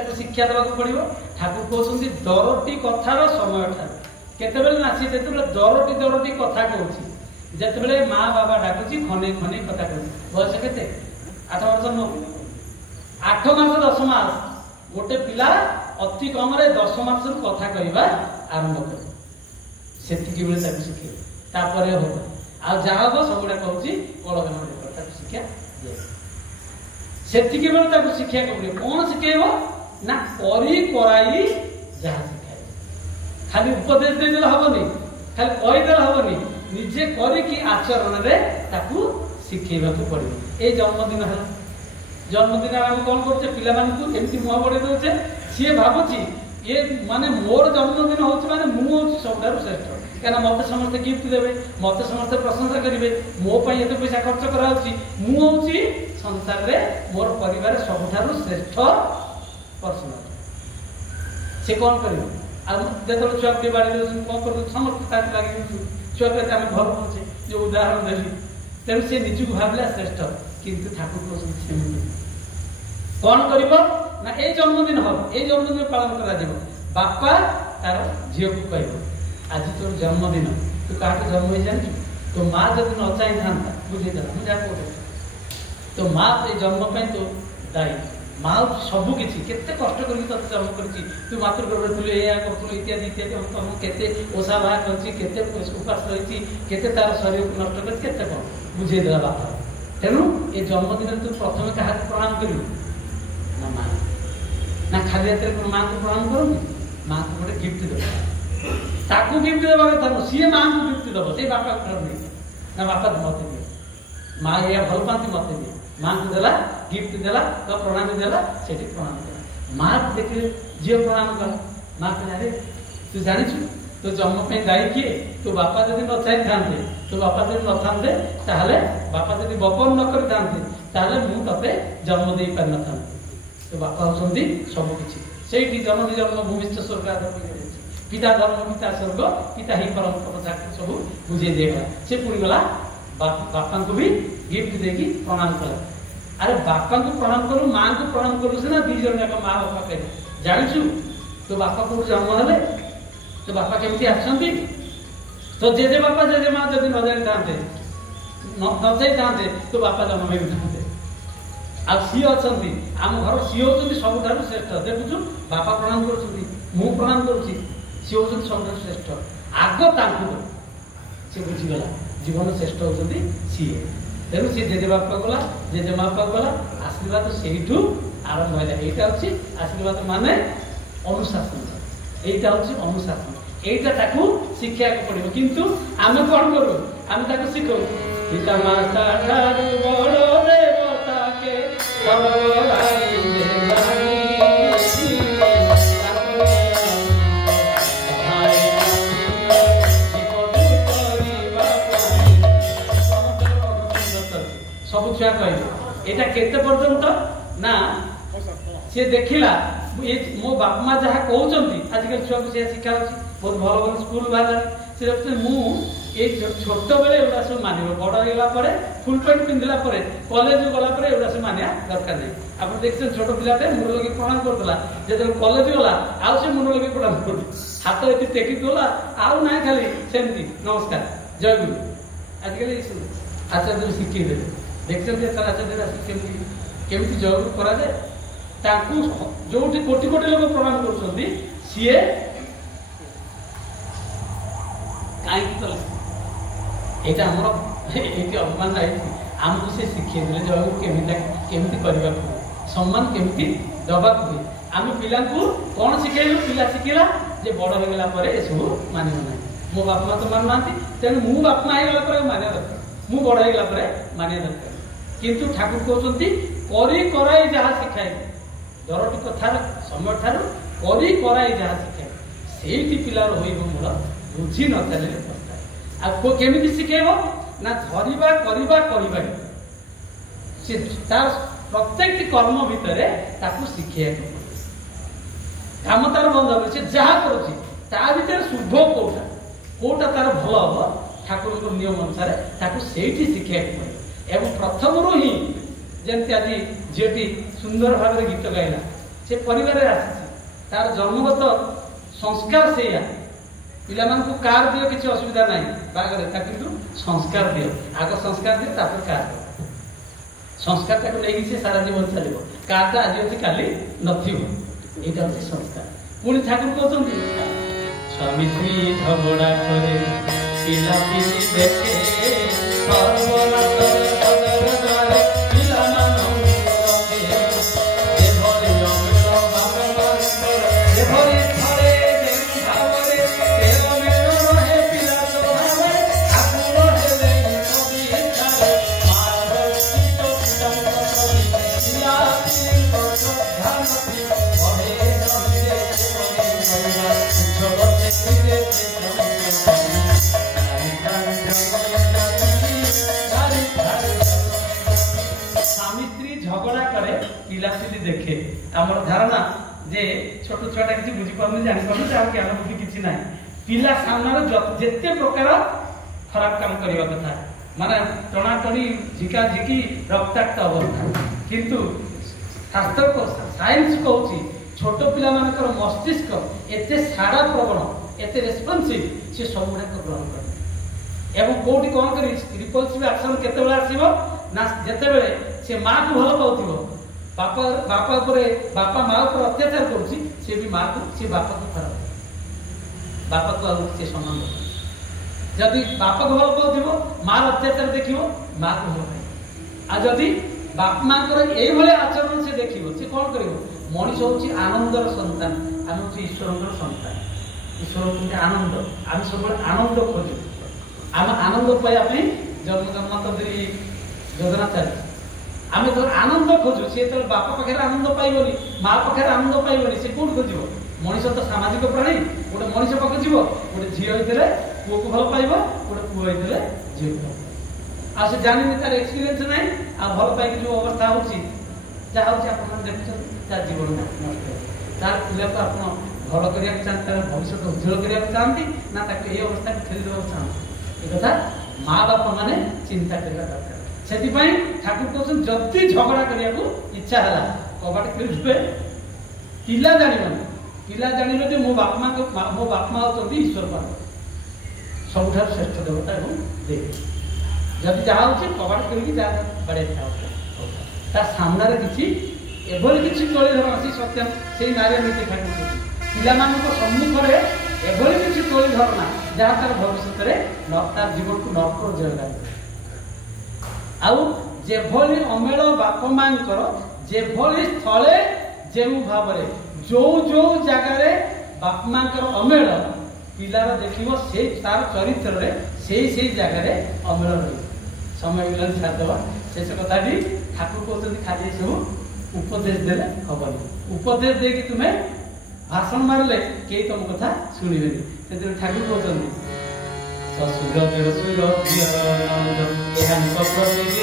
ठाकुर शिक्षा देवा पड़ो ठाकुर कहते दरटी कथार समय ठार ना सी जो दरटी दरटी कथा कहूँ जिते माँ बाबा डाकुची खने खने कथा कहूँ बयस के 8 वर्ष नो 8 मास 10 मास गोटे पिला अति कम 10 मास कथा कहवा आरंभ कर शिखे तापर हो आ जहाँ हम सब गुड़ा कहूँ कलगना शिक्षा दिए से शिक्षा कौन शिखेब ना करी कराई जहाँ शिखाए खाली उपदेश देदेले हेनी खाली कहीदेले हेनी निजे करी आचरण में शिखेबा पड़ो ये जन्मदिन है जन्मदिन आम कौन करते पिला एमती मुह बड़े दौचे सी भावुची ये माने मोर जन्मदिन हूँ माने मुझे सब श्रेष्ठ क्या मत समस्ते गिफ्ट देवे मत समस्ते प्रशंसा करेंगे मोपाई एत पैसा खर्च कराऊँगी मुझे संसार में मोर परिवार सबुठ श्रेष्ठ पर्सन से कौन कर जो छुआ पे बाड़ी दे कौन कर समस्त लगे छुआ पे आम भल पाचे जो उदाहरण देली तेणु से निजक भाविला श्रेष्ठ किंतु ठाकुर कहते कौन कर ना ये जन्मदिन हम ये जन्मदिन पालन कर बापा तार झील को कह आज तोर जन्मदिन तू क्या जन्म हो जानू तो माँ जब न चाहे था बुझेदेला मुझे कह तो माँ ये जन्म तो दायी माँ सबू किसी केते कष्ट करके तोते जन्म करी तू मातृगर्भ थी या करूँ इत्यादि इत्यादि तुम केते ओषा बाहा कर उपास रही केते तार शरीर को नष्ट कर कौन बुझेदेला बापा तेणु ये जन्मदिन तू प्रथम क्या प्रणाम करू ना माँ ना खाली हाथ माँ को प्रणाम करूँ माँ को गोटे गिफ्ट देव गिफ्ट देवा कथा सी माँ को गिफ्ट दब से बापा को नहीं ना बापा मत दिए माँ या भल पाती मत दिए माँ को देला गिफ्ट देला तो प्रणाम देला से प्रणाम कला माँ देखिए झील प्रणाम कला माँ कह अरे तू जानी तो जन्म पे दायी किए तो बापा जब न चाही था तो बापा जब न था बापा जब बपन न करें मुझे जन्म दे पार न तो बापा होती सबकि से जन्म जन्म भूमिष्ठ स्वर्ग पिता धर्म पिता स्वर्ग पिता ही परम कथा सब बुझे देगा से पुणी गला बापा को भी गिफ्ट देकी प्रणाम कला अरे बापा को प्रणाम करूँ माँ को प्रणाम करूँ सीना दी जन जाक माँ बापा कह जाचु तो बापा को जन्म हेले तो बापा केमती आसती तो जेजे बापा जेजे माँ जब न जानी था तो बापा जन्म भी था आ सी अच्छा आम घर सी हूँ सबुठ श्रेष्ठ देखु बापा प्रणाम कर प्रणाम करुँची सी हूँ सब श्रेष्ठ आग सी बुझीगला जीवन श्रेष्ठ होती सी तेणु सी जेजे बापा गला जेजे बापा गला आशीर्वाद से आरंभ है यहाँ हूँ आशीर्वाद माने अनुशासन यहाँ हूँ अनुशासन यहाँ शिक्षा पड़ो किंतु आम कौन करूँ आम शिखु पिता माता बड़ देवता के सब छुआ कह यहाँ केते पर्यंत ना सी देखला मो बाप माँ जहाँ कहते आजिकल छुआ को शिक्षा अच्छी बहुत भल भल स्कूल बाहर सी ये छोट बेले एगुड़ा सब मान बड़ होगा फुल पैंट पिंधला कॉलेज गला एगुड़ा सब मानिया दरकार नहीं आप देखते छोट पिलाटे मुंड लगे प्रणाम करता जो कॉलेज गला आउ से मुंड लगे प्रणाम कर हाथ ये टेकी गला आउ ना खाली सेमती नमस्कार जय गुरु आजिकल आचार्य शिखे देखते आचार्य केमती जय गुरु कराए जो कोटि कोटि लोग प्रणाम कर सी कहीं यहाँ आमर ये अपमान आमको से शिखे जय केमी करने सम्मान केमी दबा हुए आम पिला कौन शिखेलु पिला शिखला जे बड़ होगा ये सब मान ना मो बाप माँ तो मानुना तेणु मु बाप माँ होगा मानिया दरकार मु बड़ होगा मानिया दरकार किंतु ठाकुर कहते करी कराई जहाँ शिखाई दरटी कथार समय ठार करी कराई जहाँ शिखाई से पिलार मोर बुझी न चलिए आपको केमी शिखेब ना धरवा करवा से तार प्रत्येक कर्म भितर शिखे कम तार बंद हम से जहाँ कर शुभ कौटा कौटा तार भल हम ठाकुर नियम अनुसार से शिखा पड़े एवं प्रथम ही जमी आज झीटी सुंदर भाव गीत गाइला से परिवार तार जन्मगत संस्कार से पिला को कार दियो किसी असुविधा ना बागर किंतु संस्कार दियो आग संस्कार दियो तापर कार संस्कार नहीं से सारा जीवन चलो कार आज अच्छी काली यहाँ हूँ संस्कार पुणी ठाकुर कहते स्वामी झगड़ा करे पिला पिली देखे Yeah. ପିଲାପିଲି ଦେଖେ ଆମର ଧାରଣା ଯେ ଛୋଟ ଛୁଆଟା କିଛି ବୁଝିପାରୁନି ଜାଣିପାରୁନି ତାର ଜ୍ଞାନ ବୁଦ୍ଧି କିଛି ନାହିଁ ପିଲା ସାମ୍ନାରେ ଯେତେ ପ୍ରକାର ଖରାପ କାମ କରିବା କଥା ମାନେ ଟଣାଟଣି ଝିକାଝିକି ରକ୍ତାକ୍ତ ଅବସ୍ଥା କିନ୍ତୁ ଶାସ୍ତ୍ର ସାଇନ୍ସ କହୁଛି ଛୋଟ ପିଲାମାନଙ୍କର ମସ୍ତିଷ୍କ ଏତେ ସାଡ଼ା ପ୍ରବଣ ଏତେ ରେସ୍ପନ୍ସିଭ ସେ ସବୁଗୁଡ଼ାକ ଗ୍ରହଣ କରେ ଏବଂ କୋଉଠି କ'ଣ କରି ରିପଲ୍ସିଭ ଆକ୍ସନ କେତେବେଳେ ଆସିବ ନା ଯେତେବେଳେ ସେ ମାଆକୁ ଭଲ ପାଉଥିବ ବାପା ଉପରେ ବାପା ମା ଉପରେ ଅତ୍ୟାଚାର କରୁଛି ସେ ବି ମାଆକୁ ସେ ବାପାକୁ ଖରାପ ବାପାକୁ ଆଉ ସେ ସମ୍ମାନ ଦେବ ଯଦି ବାପାକୁ ଭଲ ପାଉଥିବ ମାର ଅତ୍ୟାଚାର ଦେଖିବ ମାଆକୁ ଭଲ ପାଇବ ଆଉ ଯଦି ବାପା ମାଙ୍କର ଏଇଭଳିଆ ଆଚରଣ ସେ ଦେଖିବ ସେ କ'ଣ କରିବ ମଣିଷ ହଉଛି ଆନନ୍ଦର ସନ୍ତାନ ଆମେ ହଉଛି ଈଶ୍ୱରଙ୍କର ସନ୍ତାନ ଈଶ୍ୱର ହଉଛନ୍ତି ଆନନ୍ଦ ଆମେ ସବୁବେଳେ ଆନନ୍ଦ ଖୋଜୁ ଆମେ ଆନନ୍ଦ ପାଇବା ପାଇଁ ଜନ୍ମ ଜନ୍ମାନ୍ତରୀ ଯୋଜନା ଚାଲିଛି ଆମେ ତ ଆନନ୍ଦ ଖୋଜୁ ସେ ଯେତେବେଳେ ବାପା ପାଖରେ ଆନନ୍ଦ ପାଇବନି ମା ପାଖରେ ଆନନ୍ଦ ପାଇବନି ସେ କୋଉଠି ଖୋଜିବ ମଣିଷ ତ ସାମାଜିକ ପ୍ରାଣୀ ଗୋଟେ ମଣିଷ ପାଖକୁ ଯିବ ଗୋଟେ ଝିଅ ହେଇଥିଲେ ପୁଅକୁ ଭଲ ପାଇବ ଗୋଟେ ପୁଅ ହେଇଥିଲେ ଝିଅକୁ ଭଲ ପାଇବ ଆଉ ସେ ଜାଣିନି ତାର ଏକ୍ସପିରିଏନ୍ସ ନାହିଁ ଆଉ ଭଲ ପାଇକି ଯୋଉ ଅବସ୍ଥା ହଉଛି ଯାହା ହଉଛି ଆପଣମାନେ ଦେଖୁଛନ୍ତି ତାର ଜୀବନ ନଷ୍ଟ ତାର ପିଲାକୁ ଆପଣ ଭଲ କରିବାକୁ ଚାହାନ୍ତି ତାର ଭବିଷ୍ୟତ ଉଜ୍ଜ୍ୱଳ କରିବାକୁ ଚାହାନ୍ତି ନା ତାକୁ ଏଇ ଅବସ୍ଥାକୁ ଠେଲି ଦେବାକୁ ଚାହାନ୍ତି ଏ କଥା ମା ବାପା ମାନେ ଚିନ୍ତା କରିବା ଦରକାର ସେଥିପାଇଁ ଠାକୁର କହୁଛନ୍ତି ଯଦି ଝଗଡ଼ା କରିବାକୁ ଇଚ୍ଛା ହେଲା କବାଟ ଖେଳିଯିବେ ପିଲା ଜାଣିବନି ପିଲା ଜାଣିବେ ଯେ ମୋ ବାପା ମା ହେଉଛନ୍ତି ଈଶ୍ୱର ପାଦ ସବୁଠାରୁ ଶ୍ରେଷ୍ଠ ଦେବତା ଏବଂ ଦେବୀ ଯଦି ଯାହା ହଉଛି କବାଟ ଖେଳିକି ଯାହା ବାଡ଼େଇ ତା ସାମ୍ନାରେ କିଛି ଏଭଳି କିଛି ତୋଳି ଧରଣ ସେ ସତ୍ୟ ସେଇ ନାରୀ ନୀତି ଠାକୁର ପିଲାମାନଙ୍କ ସମ୍ମୁଖରେ ଏଭଳି କିଛି ତୋଳି ଧରଣା ଯାହା ତାର ଭବିଷ୍ୟତରେ ତାର ଜୀବନକୁ ନର୍କ ଜୟ ଆଉ ଯେଭଳି ଅମେଳ ବାପା ମାଙ୍କର ଯେଭଳି ସ୍ଥଳେ ଯେଉଁ ଭାବରେ ଯୋଉ ଯୋଉ ଜାଗାରେ ବାପା ମାଙ୍କର ଅମେଳ ପିଲାର ଦେଖିବ ସେଇ ତାର ଚରିତ୍ରରେ ସେଇ ଜାଗାରେ ଅମେଳ ରହିବ ସମୟ ମିଳନ ଛାଡ଼ିଦେବା ଶେଷ କଥାଟି ଠାକୁର କହୁଛନ୍ତି ଖାଲି ସବୁ ଉପଦେଶ ଦେଲେ ହବନି ଉପଦେଶ ଦେଇକି ତୁମେ ଭାଷଣ ମାରିଲେ କେହି ତମ କଥା ଶୁଣିବେନି ସେଥିରେ ଠାକୁର କହୁଛନ୍ତି ଶ୍ୱଶୁର ଦେଢ଼ଶୁର ଏହାଙ୍କ ପ୍ରତି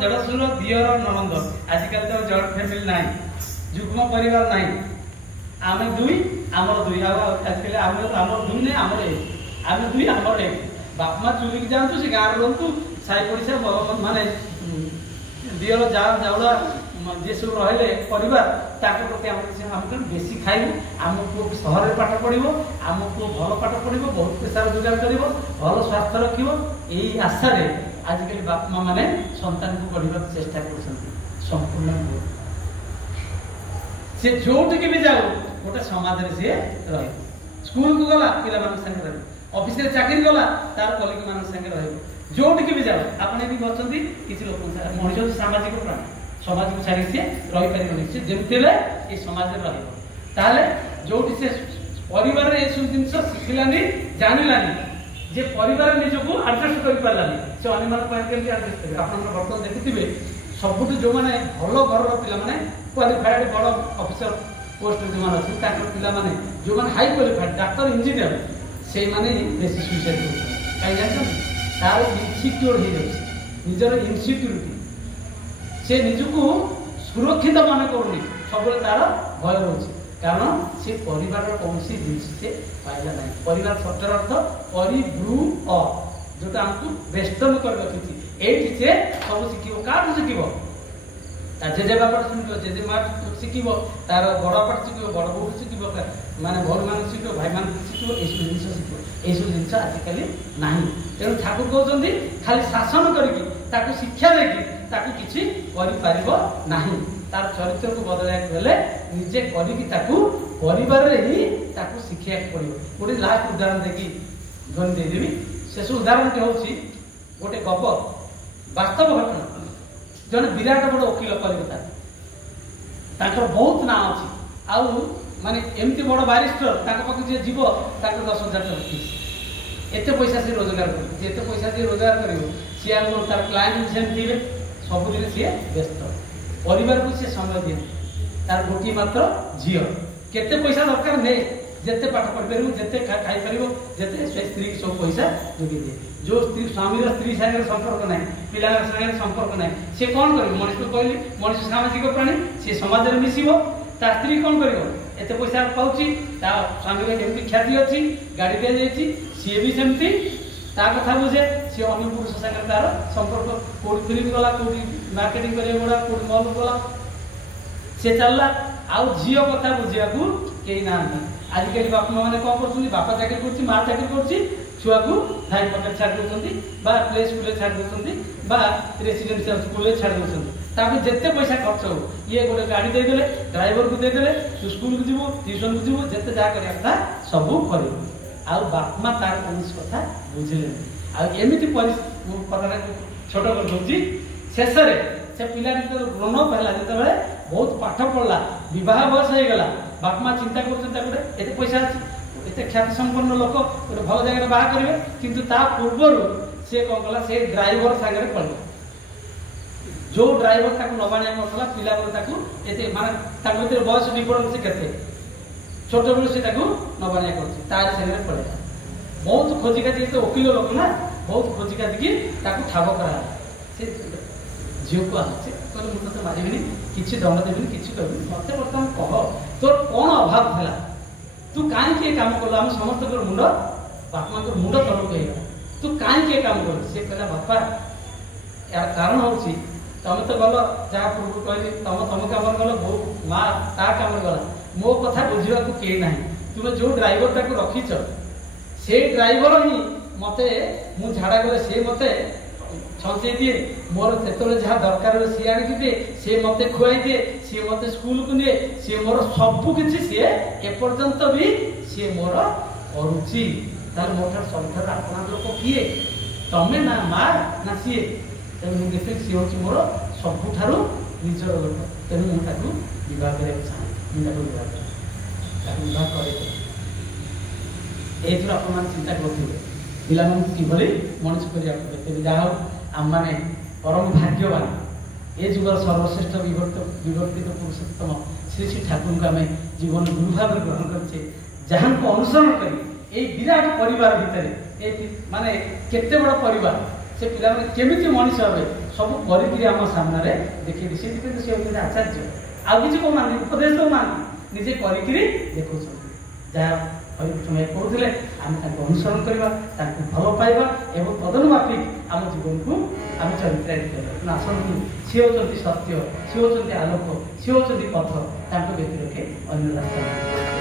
ଦେଢ଼ଶୁର ଦିଅର ନଣନ୍ଦ ଆଜିକାଲି ତ ଜଏଣ୍ଟ ଫ୍ୟାମିଲି ନାହିଁ ଯୁଗ୍ମ ପରିବାର ନାହିଁ ଆମେ ଦୁଇ ଆମର ଦୁଇ ଆଉ ଆଜିକାଲି ଆମର ଦୁଇ ନାହିଁ ଆମର ଏକ ଆମେ ଦୁଇ ଆମର ଏକ ବାପା ମା ଚୁଲିକି ଯାଆନ୍ତୁ ସେ ଗାଁରେ ରୁହନ୍ତୁ ସାହି ପଡ଼ିଶା ମାନେ ଦିଅର ଯାଉଳା ଯିଏ ସବୁ ରହିଲେ ପରିବାର ତାଙ୍କ ପ୍ରତି ଆମେ ବେଶୀ ଖାଇବୁ ଆମ ପୁଅ ସହରରେ ପାଠ ପଢ଼ିବ ଆମ ପୁଅ ଭଲ ପାଠ ପଢ଼ିବ ବହୁତ ପଇସାର ଯୋଗାଡ଼ କରିବ ଭଲ ସ୍ୱାସ୍ଥ୍ୟ ରଖିବ ଏଇ ଆଶାରେ ଆଜିକାଲି ବାପା ମା ମାନେ ସନ୍ତାନକୁ ପଢ଼ିବାକୁ ଚେଷ୍ଟା କରୁଛନ୍ତି ସମ୍ପୂର୍ଣ୍ଣ ଭୁଲ ସେ ଯୋଉଠିକି ବି ଯାଉ ଗୋଟେ ସମାଜରେ ସିଏ ରହିବ ସ୍କୁଲକୁ ଗଲା ପିଲାମାନଙ୍କ ସାଙ୍ଗେ ରହିବ ଅଫିସରେ ଚାକିରି କଲା ତାର କଲିଗ ମାନଙ୍କ ସାଙ୍ଗେ ରହିବ ଯୋଉଠିକି ବି ଯାଉ ଆପଣ ଏଠି ଅଛନ୍ତି କିଛି ଲୋକଙ୍କ ସାଙ୍ଗେ ମଣିଷ ହେଉଛି ସାମାଜିକ ପ୍ରାଣୀ ସମାଜକୁ ଛାଡ଼ି ସିଏ ରହିପାରିବନି ସେ ଯେମିତି ହେଲେ ଏ ସମାଜରେ ରହିବ ତାହେଲେ ଯୋଉଠି ସେ ପରିବାରରେ ଏସବୁ ଜିନିଷ ଶିଖିଲାନି ଜାଣିଲାନି ଯେ ପରିବାର ନିଜକୁ ଆଡଜଷ୍ଟ କରିପାରିଲାନି ସେ ଅନ୍ୟମାନଙ୍କ ପାଇଁ କେମିତି ଆଡଜଷ୍ଟ କରିବେ ଆପଣଙ୍କର ବର୍ତ୍ତମାନ ଦେଖିଥିବେ ସବୁଠୁ ଯେଉଁମାନେ ଭଲ ଘରର ପିଲାମାନେ କ୍ୱାଲିଫାଏଡ୍ ବଡ଼ ଅଫିସର ପୋଷ୍ଟରେ ଯେଉଁମାନେ ଅଛନ୍ତି ତାଙ୍କର ପିଲାମାନେ ଯେଉଁମାନେ ହାଇ କ୍ୱାଲିଫାଏଡ୍ ଡାକ୍ତର ଇଞ୍ଜିନିୟର ସେଇମାନେ ବେଶୀ ସୁଇସାଇଡ୍ କରୁଛନ୍ତି କାହିଁକି ଜାଣିଛନ୍ତି ତାର ଇନସିକ୍ୟୁର ହେଇଯାଉଛି ନିଜର ଇନସିକ୍ୟୁରିଟି ସେ ନିଜକୁ ସୁରକ୍ଷିତ ମନେ କରୁନି ସବୁବେଳେ ତାର ଭୟ ରହୁଛି କାରଣ ସେ ପରିବାରର କୌଣସି ଜିନିଷ ସେ ପାଇଲା ନାହିଁ ପରିବାର ଶବ୍ଦର ଅର୍ଥ ପରିବୃହ ଯୋଉଟା ଆମକୁ ବେଷ୍ଟନ କରି ରଖିଛି ଏଇଠି ସେ ସବୁ ଶିଖିବ କାହାଠୁ ଶିଖିବ ତା ଜେଜେବାପାଠୁ ଶିଖିବ ଜେଜେମା ଶିଖିବ ତାର ବଡ଼ ବାପାଠୁ ଶିଖିବ ବଡ଼ ବୋଉଠୁ ଶିଖିବ ମାନେ ଭଉଣୀମାନଙ୍କୁ ଶିଖିବ ଭାଇମାନଙ୍କୁ ଶିଖିବ ଏଇସବୁ ଜିନିଷ ଶିଖିବ ଏଇସବୁ ଜିନିଷ ଆଜିକାଲି ନାହିଁ ତେଣୁ ଠାକୁର କହୁଛନ୍ତି ଖାଲି ଶାସନ କରିକି ତାକୁ ଶିକ୍ଷା ଦେଇକି ତାକୁ କିଛି କରିପାରିବ ନାହିଁ ତାର ଚରିତ୍ରକୁ ବଦଳାଇବାକୁ ହେଲେ ନିଜେ କରିକି ତାକୁ ପରିବାରରେ ହିଁ ତାକୁ ଶିଖେଇବାକୁ ପଡ଼ିବ ଗୋଟେ ଲାଷ୍ଟ ଉଦାହରଣ ଦେଇକି ଧ୍ୱନି ଦେଇଦେବି ଶେଷ ଉଦାହରଣଟି ହେଉଛି ଗୋଟେ ଗପ ବାସ୍ତବ ଘଟଣା। ଜଣେ ବିରାଟ ବଡ଼ ଓକିଲ କଲିକତା, ତାଙ୍କର ବହୁତ ନାଁ ଅଛି। ଆଉ ମାନେ ଏମିତି ବଡ଼ ବାରିଷ୍ଟର, ତାଙ୍କ ପାଖକୁ ଯିଏ ଯିବ ତାଙ୍କର 10,000 ଟଙ୍କା ଫିସ୍। ଏତେ ପଇସା ସେ ରୋଜଗାର କରିବ। ଯେତେ ପଇସା ସିଏ ରୋଜଗାର କରିବ, ସିଏ ଆଉ ତାର କ୍ଲାଏଣ୍ଟ ସେମିତି ଥିବେ, ସବୁଦିନ ସିଏ ବ୍ୟସ୍ତ, ପରିବାରକୁ ସିଏ ସମୟ ଦିଏ। ତାର ଗୋଟିଏ ମାତ୍ର ଝିଅ, କେତେ ପଇସା ଦରକାର ନେ, ଯେତେ ପାଠ ପଢ଼ିପାରିବ, ଯେତେ ଖାଇପାରିବ, ଯେତେ ସେ ସ୍ତ୍ରୀକି ସବୁ ପଇସା ଯୋଗାଇ ଦିଏ। ଯେଉଁ ସ୍ତ୍ରୀ ସ୍ୱାମୀର ସ୍ତ୍ରୀ ସାଙ୍ଗରେ ସମ୍ପର୍କ ନାହିଁ, ପିଲାଙ୍କ ସାଙ୍ଗରେ ସମ୍ପର୍କ ନାହିଁ, ସେ କ'ଣ କରିବ? ମଣିଷ କହିଲି ମଣିଷ ସାମାଜିକ ପ୍ରାଣୀ, ସେ ସମାଜରେ ମିଶିବ। ତା ସ୍ତ୍ରୀ କ'ଣ କରିବ? ଏତେ ପଇସା ପାଉଛି, ତା ସ୍ୱାମୀର କେମିତି ଖ୍ୟାତି ଅଛି, ଗାଡ଼ି ଦିଆଯାଇଛି, ସିଏ ବି ସେମିତି ତା କଥା ବୁଝେ। ସିଏ ଅନ୍ୟ ପୁରୁଷ ସାଙ୍ଗରେ ତାର ସମ୍ପର୍କ, କେଉଁଠି ଫିଲ୍ମ ଗଲା, କେଉଁଠି ମାର୍କେଟିଂ କରିବାକୁ ଗଲା, କେଉଁଠି ମଲ୍ ଗଲା, ସେ ଚାଲିଲା। ଆଉ ଝିଅ କଥା ବୁଝିବାକୁ କେହି ନାହାନ୍ତି। ଆଜିକାଲି ବାପା ମା ମାନେ କ'ଣ କରୁଛନ୍ତି? ବାପା ଚାକିରି କରୁଛି, ମା ଚାକିରି କରୁଛି, ଛୁଆକୁ ଭାଇ ପାଖରେ ଛାଡ଼ି ଦେଉଛନ୍ତି, ବା ପ୍ଲେ ସ୍କୁଲରେ ଛାଡ଼ି ଦେଉଛନ୍ତି, ବା ରେସିଡେନ୍ସିଆଲ ସ୍କୁଲରେ ଛାଡ଼ି ଦେଉଛନ୍ତି। ତାପରେ ଯେତେ ପଇସା ଖର୍ଚ୍ଚ ହଉ, ଇଏ ଗୋଟେ ଗାଡ଼ି ଦେଇଦେଲେ, ଡ୍ରାଇଭରକୁ ଦେଇଦେଲେ, ତୁ ସ୍କୁଲକୁ ଯିବୁ, ଟ୍ୟୁସନକୁ ଯିବୁ, ଯେତେ ଯାହା କରିବା କଥା ସବୁ କରିବୁ। ଆଉ ବାପା ମା ତାର କୌଣସି କଥା ବୁଝିଲେନି। ଆଉ ଏମିତି କଥାଟା ଛୋଟ କରିଦେଉଛି। ଶେଷରେ ସେ ପିଲାଟି ଯେତେବେଳେ ଗ୍ରୋନ୍ ଅପ୍ ହେଲା, ଯେତେବେଳେ ବହୁତ ପାଠ ପଢ଼ିଲା, ବିବାହ ବୟସ ହେଇଗଲା, ବାପା ମା ଚିନ୍ତା କରୁଛନ୍ତି ତାକୁ ଗୋଟେ ଏତେ ପଇସା ଅଛି, ଏତେ ଖ୍ୟାତି ସମ୍ପନ୍ନ ଲୋକ, ଗୋଟେ ଭଲ ଜାଗାରେ ବାହା କରିବେ। କିନ୍ତୁ ତା ପୂର୍ବରୁ ସେ କ'ଣ କଲା? ସେ ଡ୍ରାଇଭର ସାଙ୍ଗରେ ପଳେଇଲା। ଯେଉଁ ଡ୍ରାଇଭର ତାକୁ ନବାଣିଆ କରୁଥିଲା, ପିଲାବେଳେ ତାକୁ ଏତେ ମାନେ ତାଙ୍କ ଭିତରେ ବୟସ ଡିଫରେନ୍ସ କେତେ, ଛୋଟବେଳୁ ସେ ତାକୁ ନବାଣିଆ କରୁଛି, ତାରି ସାଙ୍ଗରେ ପଳେଇଲା। ବହୁତ ଖୋଜି ଖାଜି, ଏତେ ଓକିଲ ଲୋକ ନା, ବହୁତ ଖୋଜି ଖାଜିକି ତାକୁ ଠାବ କରାହେଲା। ସେ ଝିଅକୁ ଆସୁଛି, କହିଲେ ମୁଁ ତୋତେ ମାରିବିନି, କିଛି ଦଣ୍ଡ ଦେବିନି, କିଛି କରିବିନି, ମତେ ବର୍ତ୍ତମାନ କହ ତୋର କ'ଣ ଅଭାବ ଥିଲା, ତୁ କାହିଁକି ଏ କାମ କଲୁ? ଆମ ସମସ୍ତଙ୍କର ମୁଣ୍ଡ, ବାପା ମାଙ୍କର ମୁଣ୍ଡ ତଳକୁ ହେଇଗଲା, ତୁ କାହିଁକି ଏ କାମ କଲୁ? ସେ କହିଲା, ବାପା ଏହାର କାରଣ ହେଉଛି ତମେ ତ ଗଲ, ଯାହା ପୂର୍ବରୁ କହିଲି, ତମ କାମରେ ଗଲ, ବୋଉ ମା ତା କାମରେ ଗଲା, ମୋ କଥା ବୁଝିବାକୁ କେହି ନାହିଁ। ତୁମେ ଯେଉଁ ଡ୍ରାଇଭରଟାକୁ ରଖିଛ, ସେଇ ଡ୍ରାଇଭର ହିଁ ମତେ, ମୁଁ ଝାଡ଼ା ଗଲେ ସେ ମତେ ଛଞ୍ଚେଇ ଦିଏ, ମୋର ଯେତେବେଳେ ଯାହା ଦରକାର ହୁଏ ସିଏ ଆଣିକି ଦିଏ, ସିଏ ମତେ ଖୁଆଇ ଦିଏ, ସିଏ ମତେ ସ୍କୁଲକୁ ନିଏ, ସିଏ ମୋର ସବୁ କିଛି, ସିଏ ଏପର୍ଯ୍ୟନ୍ତ ବି ସିଏ ମୋର କରୁଛି। ତାହେଲେ ମୋ ଠାରୁ ସବୁଠାରୁ ଆପଣା ଲୋକ କିଏ? ତମେ ନା ମା ନା ସିଏ? ତେଣୁ ମୁଁ ଦେଖିଲି ସିଏ ହେଉଛି ମୋର ସବୁଠାରୁ ନିଜର ଲୋକ। ତେଣୁ ମୁଁ ତାକୁ ବିବାହ କରିବାକୁ ଚାହେଁ, ମୁଁ ତାକୁ ବିବାହ କରେ, ତାକୁ ବିବାହ କରେ। ଏଇଥିରୁ ଆପଣମାନେ ଚିନ୍ତା କରୁଥିବେ ପିଲାମାନଙ୍କୁ କିଭଳି ମଣିଷ କରିବାକୁ ପଡ଼େ। ତେବେ ଯାହା ହଉ, ଆମମାନେ ପରମ ଭାଗ୍ୟବାନ, ଏ ଯୁଗର ସର୍ବଶ୍ରେଷ୍ଠ ବିବର୍ତ୍ତିତ ପୁରୁଷୋତ୍ତମ ଶ୍ରୀ ଶ୍ରୀ ଠାକୁରଙ୍କୁ ଆମେ ଜୀବନ ଗୁରୁ ଭାବରେ ଗ୍ରହଣ କରିଛେ, ଯାହାଙ୍କୁ ଅନୁସରଣ କରି এই বিরাট পরিবার ভিতরে এই মানে কেতে বড় পরিবার সে পিলাମାନେ কেমিতি মଣିষ হবে সব করিকি ଆମ ସାମ୍ନାରେ ଦେଖେଇବେ। ସେଥିପାଇଁ ସେ ହେଉଛନ୍ତି ଆଚାର୍ଯ୍ୟ। ଆଉ କିଛି କହୁନାହାନ୍ତି, ଉପଦେଶ ଦେଉନାହାନ୍ତି, ନିଜେ କରିକି ଦେଖାଉଛନ୍ତି। ଯାହା ହରିକୃଷ୍ଣ କହୁଥିଲେ ଆମେ ତାଙ୍କୁ ଅନୁସରଣ କରିବା, ତାଙ୍କୁ ଭଲ ପାଇବା ଏବଂ ତଦନୁମାଫିକ ଆମ ଜୀବନକୁ ଆମେ ଚରିତ୍ରାୟିତ କରିବା। ତେଣୁ ଆସନ୍ତୁ, ସିଏ ହେଉଛନ୍ତି ସତ୍ୟ, ସିଏ ହେଉଛନ୍ତି ଆଲୋକ, ସିଏ ହେଉଛନ୍ତି ପଥ, ତାଙ୍କ ବ୍ୟତିରେକେ ଅନ୍ୟ ରାସ୍ତା ନାହିଁ।